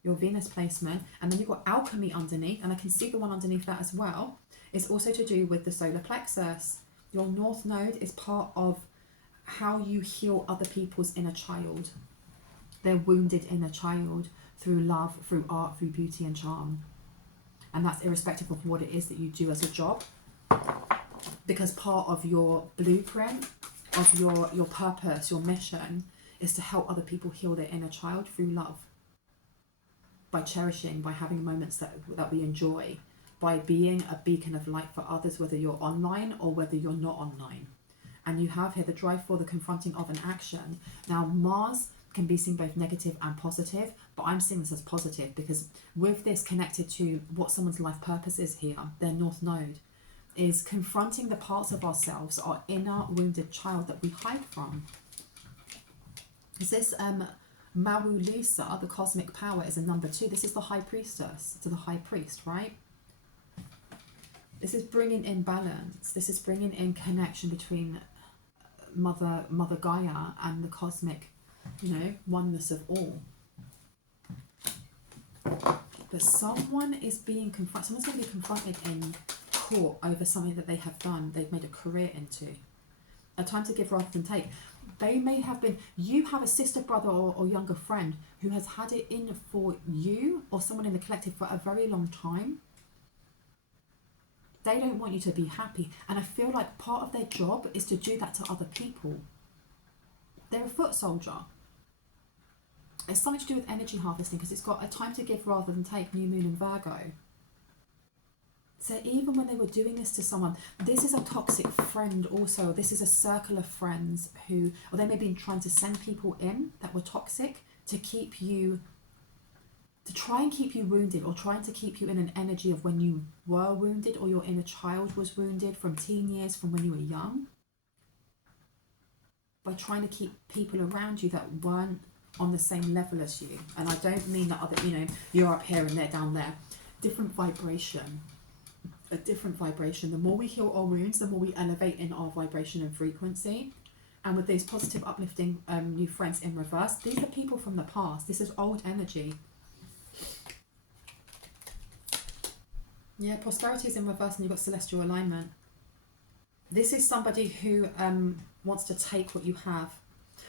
your Venus placement. And then you've got alchemy underneath, and I can see the one underneath that as well. It's also to do with the solar plexus. Your North Node is part of how you heal other people's inner child. Their wounded inner child, through love, through art, through beauty and charm. And that's irrespective of what it is that you do as a job. Because part of your blueprint, of your purpose, your mission, is to help other people heal their inner child through love. By cherishing, by having moments that we enjoy, by being a beacon of light for others, whether you're online or whether you're not online. And you have here the drive for, the confronting of an action. Now Mars can be seen both negative and positive, but I'm seeing this as positive, because with this connected to what someone's life purpose is here, their North Node, is confronting the parts of ourselves, our inner wounded child that we hide from. Is this Maru Lisa, the cosmic power, is a number 2. This is the high priestess to the high priest, right? This is bringing in balance. This is bringing in connection between Mother Gaia and the cosmic, you know, oneness of all. But someone is being confronted. Someone's going to be confronted in court over something that they have done, they've made a career into. A time to give rather than take. They may have been, you have a sister, brother, or younger friend who has had it in for you or someone in the collective for a very long time. They don't want you to be happy, and I feel like part of their job is to do that to other people. They're a foot soldier. It's something to do with energy harvesting, because it's got a time to give rather than take, new moon in Virgo. So even when they were doing this to someone, this is a toxic friend also. This is a circle of friends who, or they may have been trying to send people in that were toxic to keep you, to try and keep you wounded, or trying to keep you in an energy of when you were wounded, or your inner child was wounded from teen years, from when you were young. By trying to keep people around you that weren't on the same level as you. And I don't mean that other, you know, you're up here and they're down there. Different vibration. A different vibration. The more we heal our wounds, the more we elevate in our vibration and frequency. And with these positive, uplifting new friends in reverse, these are people from the past. This is old energy. Yeah, prosperity is in reverse, and you've got celestial alignment. This is somebody who wants to take what you have,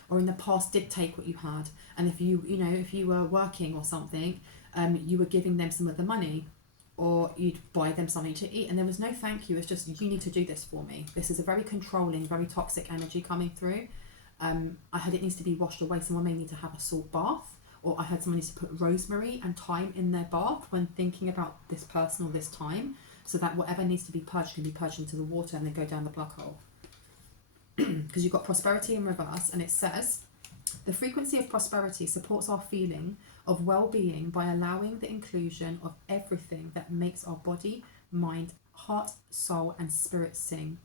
or in the past did take what you had. And if you know, if you were working or something, you were giving them some of the money, or you'd buy them something to eat, and there was no thank you. It's just, you need to do this for me. This is a very controlling, very toxic energy coming through. I heard it needs to be washed away. Someone may need to have a salt bath, or I heard someone needs to put rosemary and thyme in their bath when thinking about this person or this time, so that whatever needs to be purged can be purged into the water and then go down the plug hole. Because you've got prosperity in reverse, and it says, the frequency of prosperity supports our feeling of well-being by allowing the inclusion of everything that makes our body, mind, heart, soul, and spirit sing.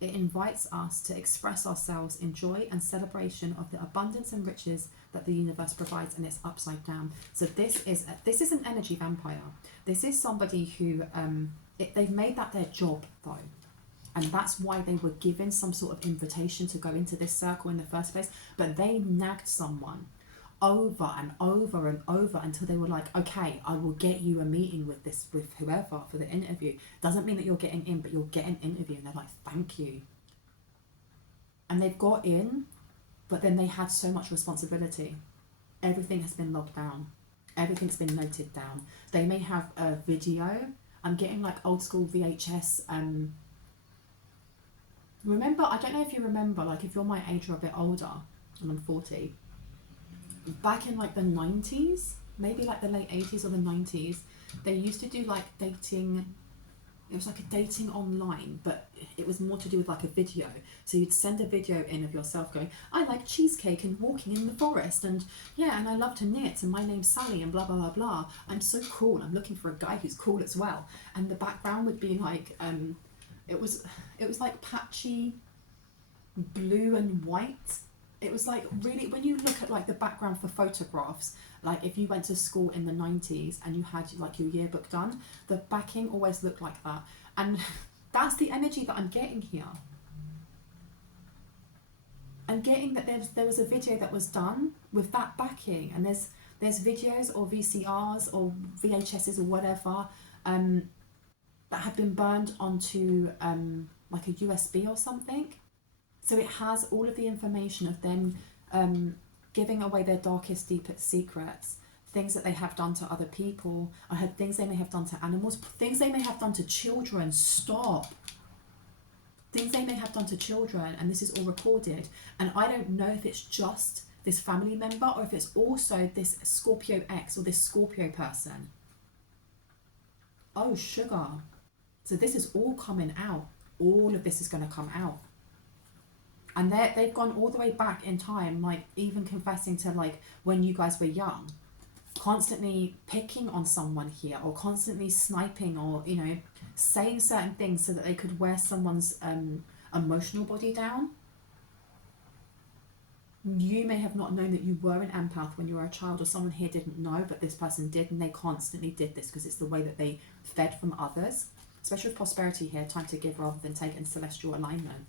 It invites us to express ourselves in joy and celebration of the abundance and riches that the universe provides, and it's upside down. So this is an energy vampire. This is somebody who they've made that their job though, and that's why they were given some sort of invitation to go into this circle in the first place. But they nagged someone over and over and over until they were like, okay, I will get you a meeting with whoever for the interview. Doesn't mean that you're getting in, but you'll get an interview. And they're like, thank you. And they've got in, but then they had so much responsibility. everything has been logged down. Everything's been noted down. They may have a video. I'm getting like old school VHS. Remember, I don't know if you remember, like if you're my age or a bit older, and I'm 40, back in like the 90s, maybe like the late 80s or the 90s, they used to do like dating. It was like a dating online, but it was more to do with like a video. So you'd send a video in of yourself going, I like cheesecake and walking in the forest, and yeah, and I love to knit, and my name's Sally, and blah blah blah blah. I'm so cool. I'm looking for a guy who's cool as well. And the background would be like, it was like patchy blue and white. It was like really, when you look at like the background for photographs, like if you went to school in the 90s and you had like your yearbook done, the backing always looked like that. And that's the energy that I'm getting here. I'm getting that there was a video that was done with that backing, and there's videos or VCRs or VHSs or whatever that have been burned onto like a USB or something. So it has all of the information of them giving away their darkest, deepest secrets, things that they have done to other people. I heard things they may have done to animals, things they may have done to children. Stop. Things they may have done to children, and this is all recorded. And I don't know if it's just this family member or if it's also this Scorpio X or this Scorpio person. Oh, sugar. So this is all coming out. All of this is going to come out. And they've gone all the way back in time, like even confessing to like when you guys were young, constantly picking on someone here, or constantly sniping, or, you know, saying certain things so that they could wear someone's emotional body down. You may have not known that you were an empath when you were a child, or someone here didn't know, but this person did, and they constantly did this because it's the way that they fed from others. Especially with prosperity here, time to give rather than take, in celestial alignment.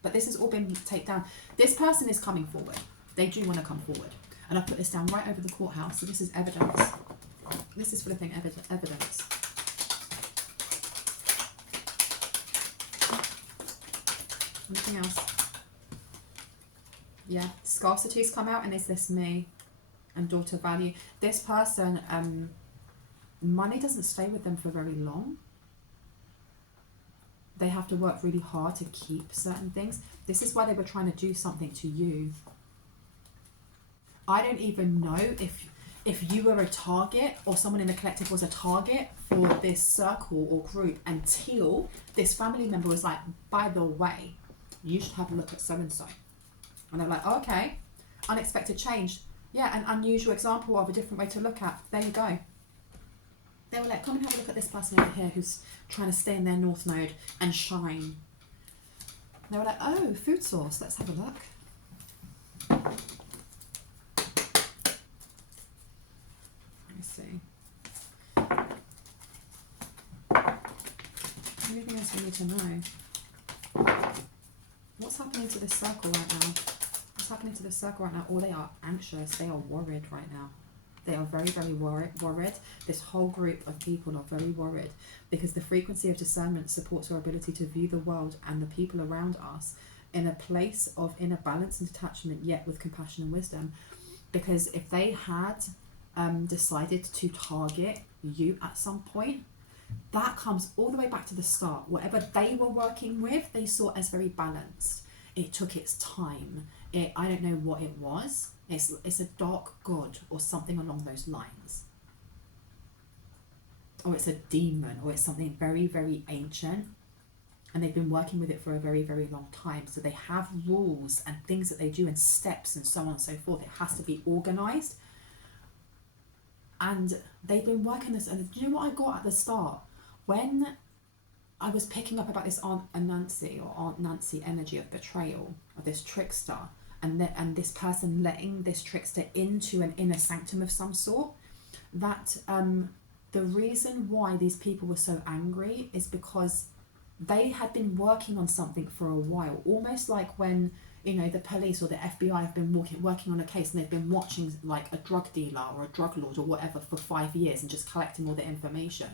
But this has all been taken down. This person is coming forward. They do want to come forward. And I put this down right over the courthouse. So this is evidence. This is flipping evidence. Anything else? Yeah. Scarcity's come out, and is this me? And daughter value. This person, money doesn't stay with them for very long. They have to work really hard to keep certain things. This is why they were trying to do something to you. I don't even know if you were a target, or someone in the collective was a target for this circle or group, until this family member was like, by the way, you should have a look at so-and-so. And they're like, oh, okay, unexpected change. Yeah, an unusual example of a different way to look at. There you go. They were like, come and have a look at this person over here who's trying to stay in their north node and shine. They were like, oh, food source, let's have a look. Let me see. Anything else we need to know? What's happening to this circle right now? What's happening to this circle right now? Oh, they are anxious. They are worried right now. They are very, very worried. This whole group of people are very worried because the frequency of discernment supports our ability to view the world and the people around us in a place of inner balance and detachment, yet with compassion and wisdom. Because if they had decided to target you at some point, that comes all the way back to the start. Whatever they were working with, they saw as very balanced. It took its time. I don't know what it was. It's a dark god or something along those lines. Or it's a demon, or it's something very, very ancient. And they've been working with it for a very, very long time. So they have rules and things that they do and steps and so on and so forth. It has to be organized. And they've been working this. And you know what I got at the start? When I was picking up about this Aunt Nancy energy of betrayal, of this trickster, and this person letting this trickster into an inner sanctum of some sort, that the reason why these people were so angry is because they had been working on something for a while. Almost like when, you know, the police or the FBI have been working on a case, and they've been watching like a drug dealer or a drug lord or whatever for 5 years and just collecting all the information.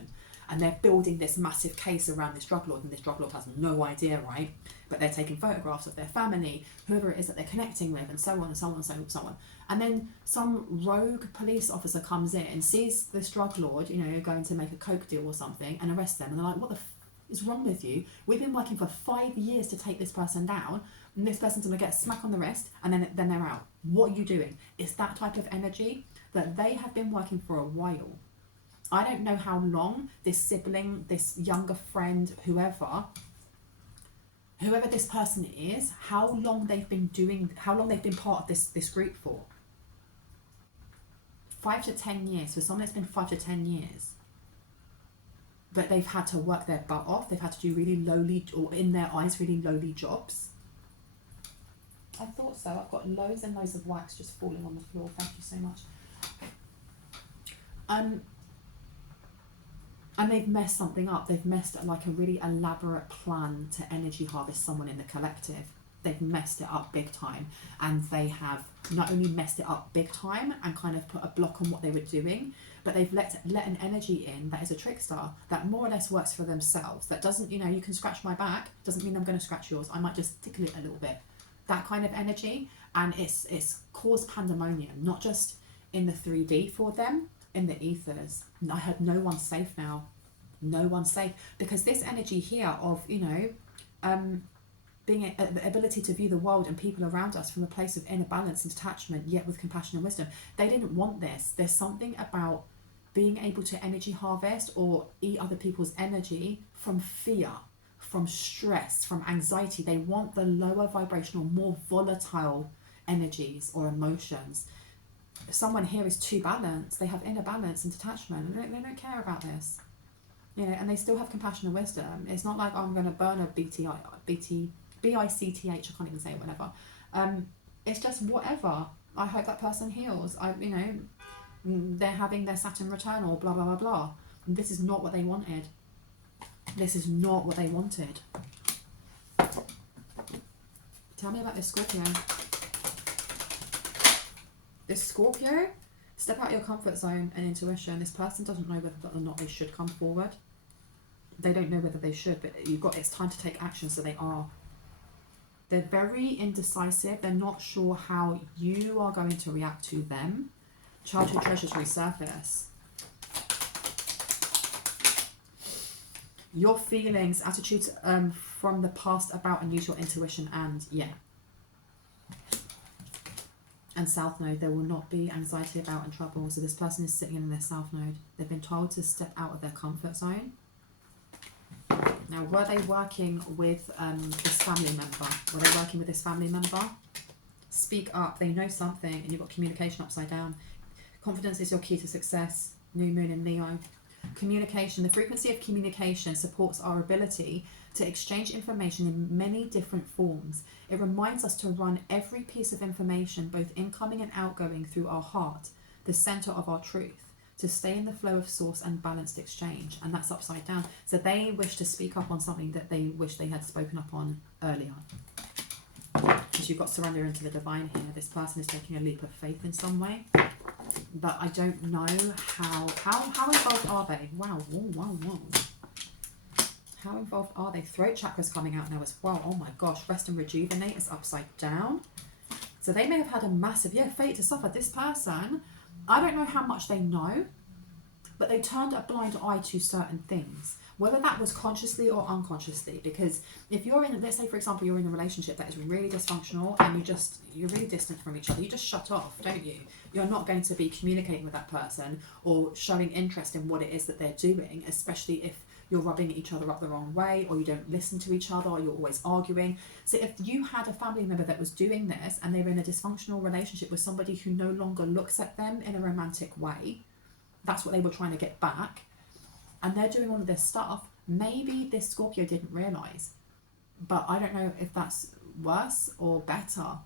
And they're building this massive case around this drug lord, and this drug lord has no idea, right? but they're taking photographs of their family, whoever it is that they're connecting with, and so on and so on and so on and so on. And then some rogue police officer comes in, sees this drug lord, you know, going to make a coke deal or something, and arrests them. And they're like, what the is wrong with you? We've been working for 5 years to take this person down, and this person's going to get a smack on the wrist, and then they're out. What are you doing? It's that type of energy that they have been working for a while. I don't know how long this sibling, this younger friend, whoever this person is, how long they've been part of this group for. 5 to 10 years. For someone, it's been 5 to 10 years. But they've had to work their butt off. They've had to do really lowly, or in their eyes, really lowly jobs. I thought so. I've got loads and loads of wax just falling on the floor. Thank you so much. And they've messed something up. They've messed like a really elaborate plan to energy harvest someone in the collective. They've messed it up big time. And they have not only messed it up big time and kind of put a block on what they were doing, but they've let an energy in that is a trickster, that more or less works for themselves. That doesn't, you know, you can scratch my back, doesn't mean I'm going to scratch yours. I might just tickle it a little bit. That kind of energy. And it's caused pandemonium, not just in the 3D for them, in the ethers. I heard no one's safe now. No one's safe. Because this energy here of, you know, being the ability to view the world and people around us from a place of inner balance and detachment, yet with compassion and wisdom. They didn't want this. There's something about being able to energy harvest or eat other people's energy from fear, from stress, from anxiety. They want the lower vibrational, more volatile energies or emotions. Someone here is too balanced. They have inner balance and detachment. And they don't care about this. You know, and they still have compassion and wisdom. It's not like, oh, I'm going to burn a BICTH, I can't even say it, whatever. It's just whatever. I hope that person heals. You know, they're having their Saturn return or blah, blah, blah, blah. And this is not what they wanted. This is not what they wanted. Tell me about this Scorpio. This Scorpio, step out of your comfort zone and intuition. This person doesn't know whether or not they should come forward. They don't know whether they should, but it's time to take action, so they are. They're very indecisive. They're not sure how you are going to react to them. Childhood treasures resurface. Your feelings, attitudes from the past about and use your intuition and, yeah. And South Node, there will not be anxiety about and trouble. So this person is sitting in their South Node. They've been told to step out of their comfort zone. Now, were they working with this family member? Were they working with this family member? Speak up. They know something, and you've got communication upside down. Confidence is your key to success. New moon in Leo. Communication. The frequency of communication supports our ability to exchange information in many different forms. It reminds us to run every piece of information, both incoming and outgoing, through our heart, the center of our truth, to stay in the flow of source and balanced exchange. And that's upside down. So they wish to speak up on something that they wish they had spoken up on earlier. Because you've got surrender into the divine here. This person is taking a leap of faith in some way. But I don't know how involved are they? Wow, whoa, whoa, whoa. How involved are they? Throat chakra's coming out now as well. Oh my gosh, rest and rejuvenate is upside down. So they may have had a massive, fate to suffer. This person, I don't know how much they know, but they turned a blind eye to certain things. Whether that was consciously or unconsciously, because if you're in, let's say for example, you're in a relationship that is really dysfunctional and you're really distant from each other, you just shut off, don't you? You're not going to be communicating with that person or showing interest in what it is that they're doing, especially if you're rubbing each other up the wrong way, or you don't listen to each other, or you're always arguing. So if you had a family member that was doing this and they were in a dysfunctional relationship with somebody who no longer looks at them in a romantic way, that's what they were trying to get back, and they're doing all of this stuff, maybe this Scorpio didn't realise. But I don't know if that's worse or better.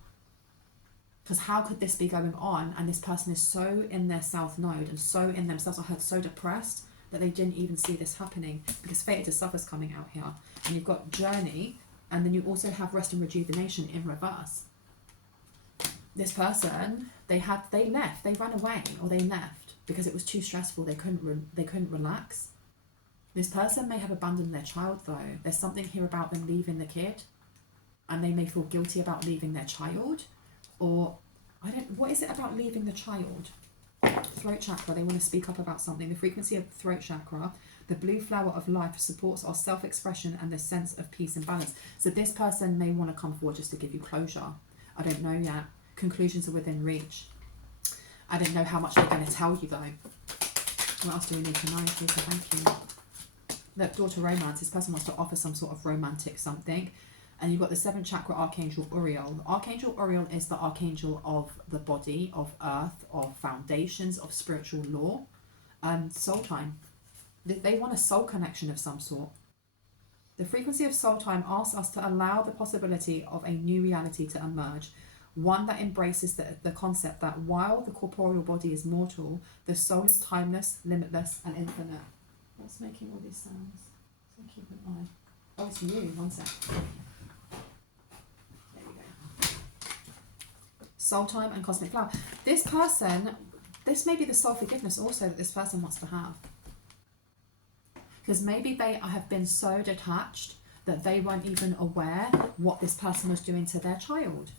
Because how could this be going on and this person is so in their South Node and so in themselves, I heard so depressed, that they didn't even see this happening, because fated to suffer is coming out here. And you've got journey, and then you also have rest and rejuvenation in reverse. This person, they left, they ran away, or they left because it was too stressful. They couldn't relax. This person may have abandoned their child though. There's something here about them leaving the kid. and they may feel guilty about leaving their child, or what is it about leaving the child? Throat chakra, they want to speak up about something. The frequency of throat chakra, the blue flower of life, supports our self-expression and the sense of peace and balance. So this person may want to come forward just to give you closure. I don't know yet. Conclusions are within reach. I don't know how much they're going to tell you though. What else do we need to know? Please, thank you. Look, door to romance. This person wants to offer some sort of romantic something. And you've got the 7th chakra archangel Uriel. Archangel Uriel is the archangel of the body, of earth, of foundations, of spiritual law. Soul time. They want a soul connection of some sort. The frequency of soul time asks us to allow the possibility of a new reality to emerge. One that embraces the concept that while the corporeal body is mortal, the soul is timeless, limitless, and infinite. What's making all these sounds? So keep an eye. Oh, it's you. One sec. Soul time and cosmic flower. This person, this may be the soul forgiveness also that this person wants to have. Because maybe they have been so detached that they weren't even aware what this person was doing to their child.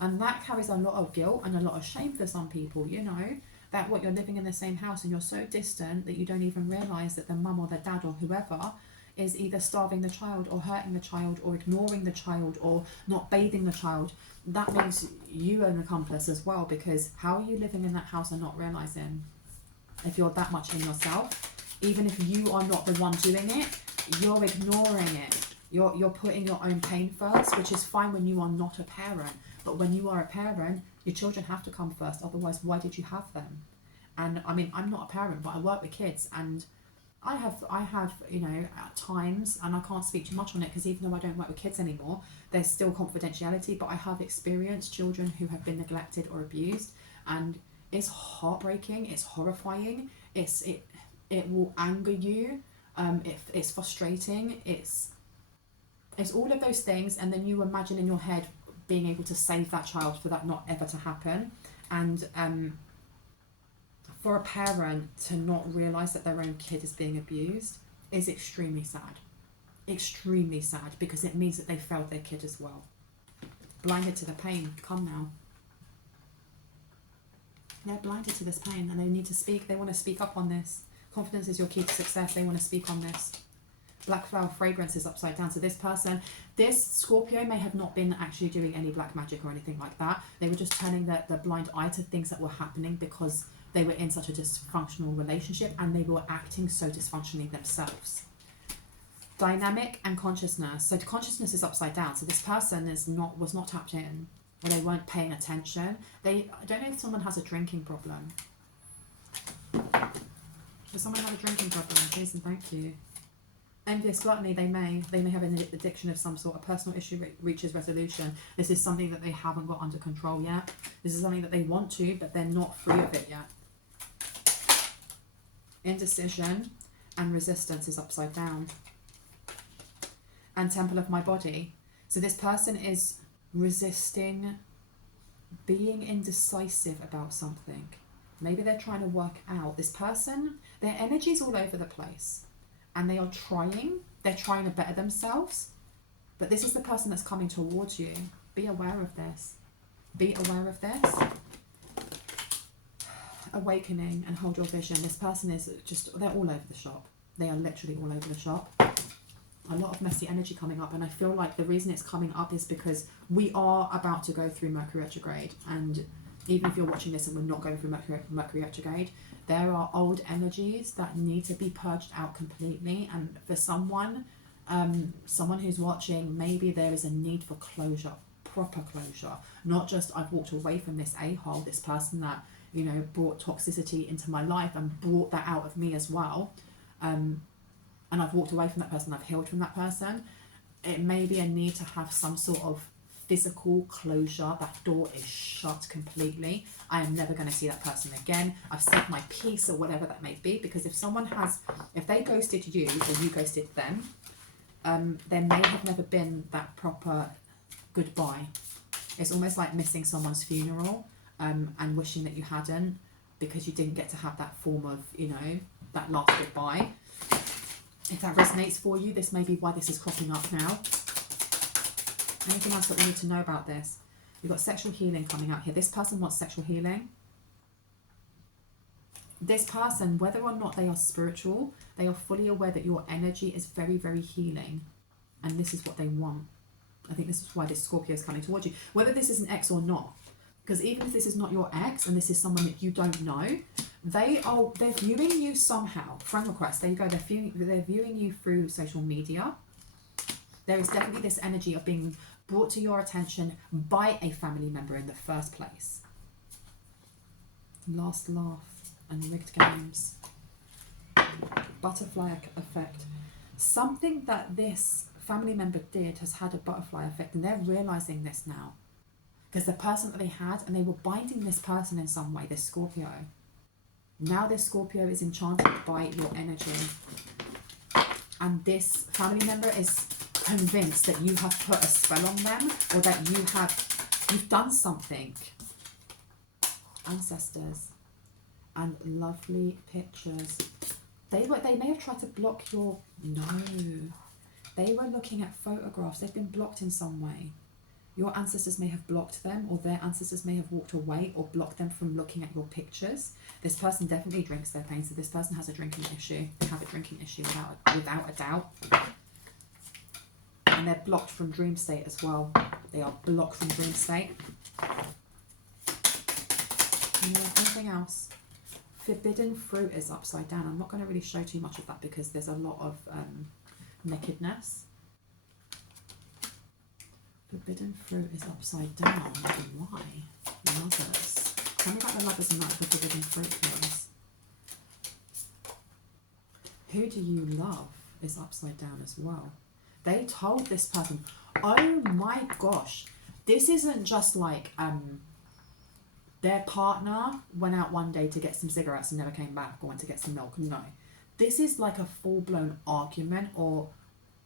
And that carries a lot of guilt and a lot of shame for some people, you know, that what you're living in the same house and you're so distant that you don't even realise that the mum or the dad or whoever is either starving the child or hurting the child or ignoring the child or not bathing the child. That means you are an accomplice as well, because how are you living in that house and not realising? If you're that much in yourself, even if you are not the one doing it, you're ignoring it. You're putting your own pain first, which is fine when you are not a parent. But when you are a parent, your children have to come first. Otherwise, why did you have them? And I mean, I'm not a parent, but I work with kids, and I have, you know, at times, and I can't speak too much on it because even though I don't work with kids anymore, there's still confidentiality, but I have experienced children who have been neglected or abused, and it's heartbreaking, it's horrifying, it will anger you, it's frustrating, it's all of those things, and then you imagine in your head being able to save that child for that not ever to happen. And for a parent to not realise that their own kid is being abused is extremely sad. Extremely sad, because it means that they failed their kid as well. Blinded to the pain. Come now. They're blinded to this pain and they need to speak. They want to speak up on this. Confidence is your key to success. They want to speak on this. Black flower fragrance is upside down. So this person, this Scorpio may have not been actually doing any black magic or anything like that. They were just turning the blind eye to things that were happening because they were in such a dysfunctional relationship and they were acting so dysfunctionally themselves. Dynamic and consciousness. So consciousness is upside down. So this person was not tapped in, or they weren't paying attention. I don't know if someone has a drinking problem. Does someone have a drinking problem? Please and thank you. Envious gluttony, they may have an addiction of some sort. A personal issue reaches resolution. This is something that they haven't got under control yet. This is something that they want to, but they're not free of it yet. Indecision and resistance is upside down. And temple of my body. So this person is resisting being indecisive about something. Maybe they're trying to work out. This person, their energy's all over the place. And they are trying to better themselves, but this is the person that's coming towards you. Be aware of this. Be aware of this. Awakening and hold your vision. This person is just, they're all over the shop. They are literally all over the shop. A lot of messy energy coming up, and I feel like the reason it's coming up is because we are about to go through Mercury retrograde, and even if you're watching this and we're not going through Mercury retrograde, there are old energies that need to be purged out completely. And for someone who's watching, maybe there is a need for closure, proper closure. Not just I've walked away from this a-hole, this person that, you know, brought toxicity into my life and brought that out of me as well. And I've walked away from that person, I've healed from that person. It may be a need to have some sort of physical closure. That door is shut completely. I am never going to see that person again. I've said my piece, or whatever that may be, because if they ghosted you or you ghosted them, there may have never been that proper goodbye. It's almost like missing someone's funeral and wishing that you hadn't, because you didn't get to have that form of, you know, that last goodbye. If that resonates for you, this may be why this is cropping up now. Anything else that we need to know about this? You've got sexual healing coming out here. This person wants sexual healing. This person, whether or not they are spiritual, they are fully aware that your energy is very, very healing. And this is what they want. I think this is why this Scorpio is coming towards you. Whether this is an ex or not. Because even if this is not your ex and this is someone that you don't know, they're viewing you somehow. Friend request, there you go. They're viewing you through social media. There is definitely this energy of being brought to your attention by a family member in the first place. Last laugh and rigged games. Butterfly effect. Something that this family member did has had a butterfly effect, and they're realizing this now. Because the person that they had, and they were binding this person in some way, this Scorpio. Now this Scorpio is enchanted by your energy. And this family member is convinced that you have put a spell on them, or that you've done something. Ancestors and lovely pictures. They may have tried to block your... No. They were looking at photographs. They've been blocked in some way. Your ancestors may have blocked them, or their ancestors may have walked away or blocked them from looking at your pictures. This person definitely drinks their pain, so this person has a drinking issue. They have a drinking issue without a doubt. And they're blocked from dream state as well. They are blocked from dream state. Anything else? Forbidden fruit is upside down. I'm not going to really show too much of that because there's a lot of nakedness. Forbidden fruit is upside down. Why? Lovers. Tell me about the lovers and the forbidden fruit, please. Who do you love is upside down as well. They told this person, oh my gosh, this isn't just like their partner went out one day to get some cigarettes and never came back, or went to get some milk. No. This is like a full-blown argument, or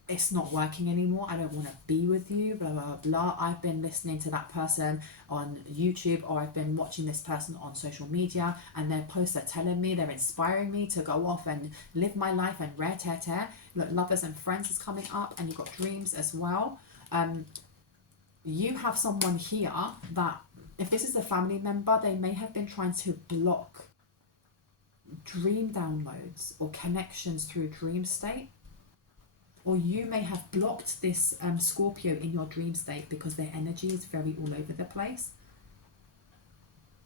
it's not working anymore, I don't want to be with you, blah, blah, blah. I've been listening to that person on YouTube, or I've been watching this person on social media, and their posts are telling me, they're inspiring me to go off and live my life and rare-tear-tear. Look, lovers and friends is coming up, and you've got dreams as well. You have someone here that, if this is a family member, they may have been trying to block dream downloads or connections through dream state. Or you may have blocked this Scorpio in your dream state because their energy is very all over the place.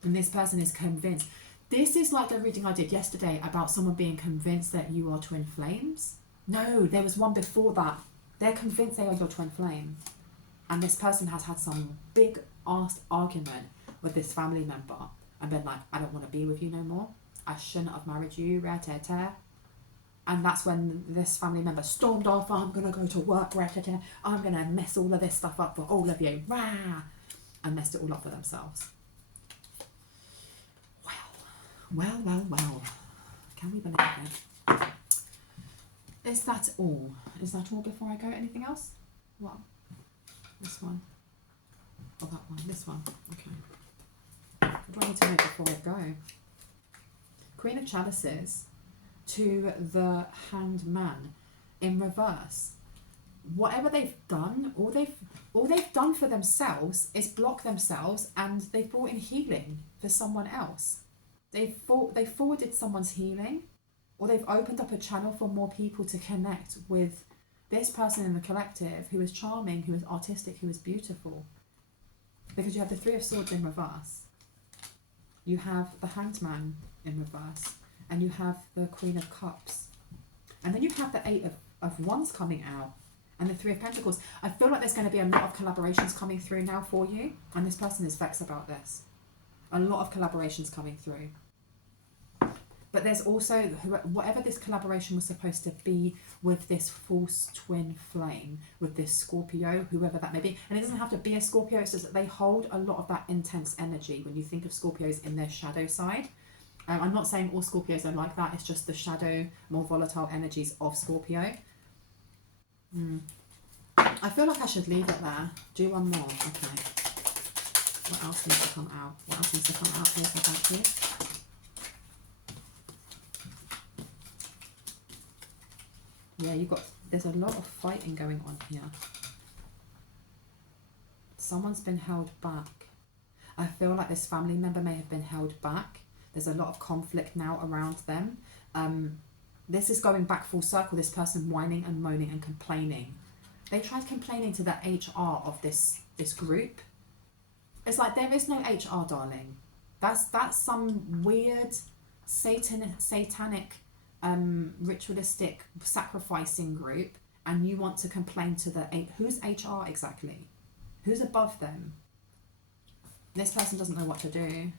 And this person is convinced. This is like the reading I did yesterday about someone being convinced that you are twin flames. No, there was one before that. They're convinced they are your twin flame. And this person has had some big ass argument with this family member and been like, I don't want to be with you no more. I shouldn't have married you, rare-tear-tear. And that's when this family member stormed off. I'm going to go to work, rare-tear-tear. I'm going to mess all of this stuff up for all of you. Rah! And messed it all up for themselves. Well. Can we believe it? Is that all? Is that all before I go? Anything else? What? This one. Oh, that one. This one. Okay. What do I need to know before I go? Queen of Chalices to the Hanged Man in reverse. Whatever they've done, all they've done for themselves is block themselves, and they've brought in healing for someone else. They forwarded someone's healing, or they've opened up a channel for more people to connect with this person in the collective who is charming, who is artistic, who is beautiful. Because you have the Three of Swords in reverse. You have the Hanged Man in reverse. And you have the Queen of Cups. And then you have the Eight of Wands coming out. And the Three of Pentacles. I feel like there's going to be a lot of collaborations coming through now for you. And this person is vexed about this. A lot of collaborations coming through. But there's also, whatever this collaboration was supposed to be with this false twin flame, with this Scorpio, whoever that may be. And it doesn't have to be a Scorpio, it's just that they hold a lot of that intense energy when you think of Scorpios in their shadow side. I'm not saying all Scorpios are like that, it's just the shadow, more volatile energies of Scorpio. I feel like I should leave it there. Do one more. Okay. What else needs to come out? What else needs to come out? Please, thank you. Yeah, there's a lot of fighting going on here. Someone's been held back. I feel like this family member may have been held back. There's a lot of conflict now around them. This is going back full circle, this person whining and moaning and complaining. They tried complaining to the HR of this group. It's like, there is no HR, darling. That's some weird satanic ritualistic sacrificing group, and you want to complain to the who's HR exactly? Who's above them? This person doesn't know what to do,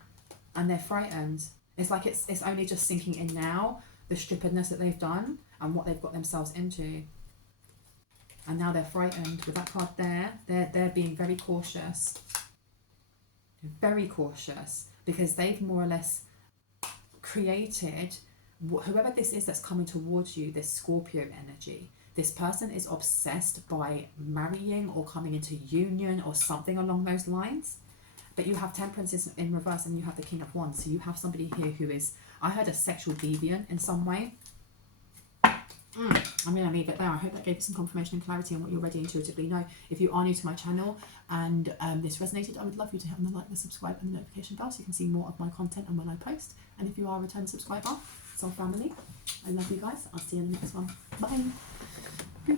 and they're frightened. It's like it's only just sinking in now, the stupidness that they've done and what they've got themselves into. And now they're frightened. With that card there, they're being very cautious. Very cautious, because they've more or less created, whoever this is that's coming towards you, this Scorpio energy, this person is obsessed by marrying or coming into union or something along those lines. But you have Temperance in reverse, and you have the King of Wands. So you have somebody here who is, I heard, a sexual deviant in some way. I'm going to leave it there. I hope that gave you some confirmation and clarity on what you already intuitively know. If you are new to my channel and this resonated, I would love you to hit on the like, the subscribe and the notification bell so you can see more of my content and when I post. And if you are a return subscriber, soul family, I love you guys. I'll see you in the next one. Bye.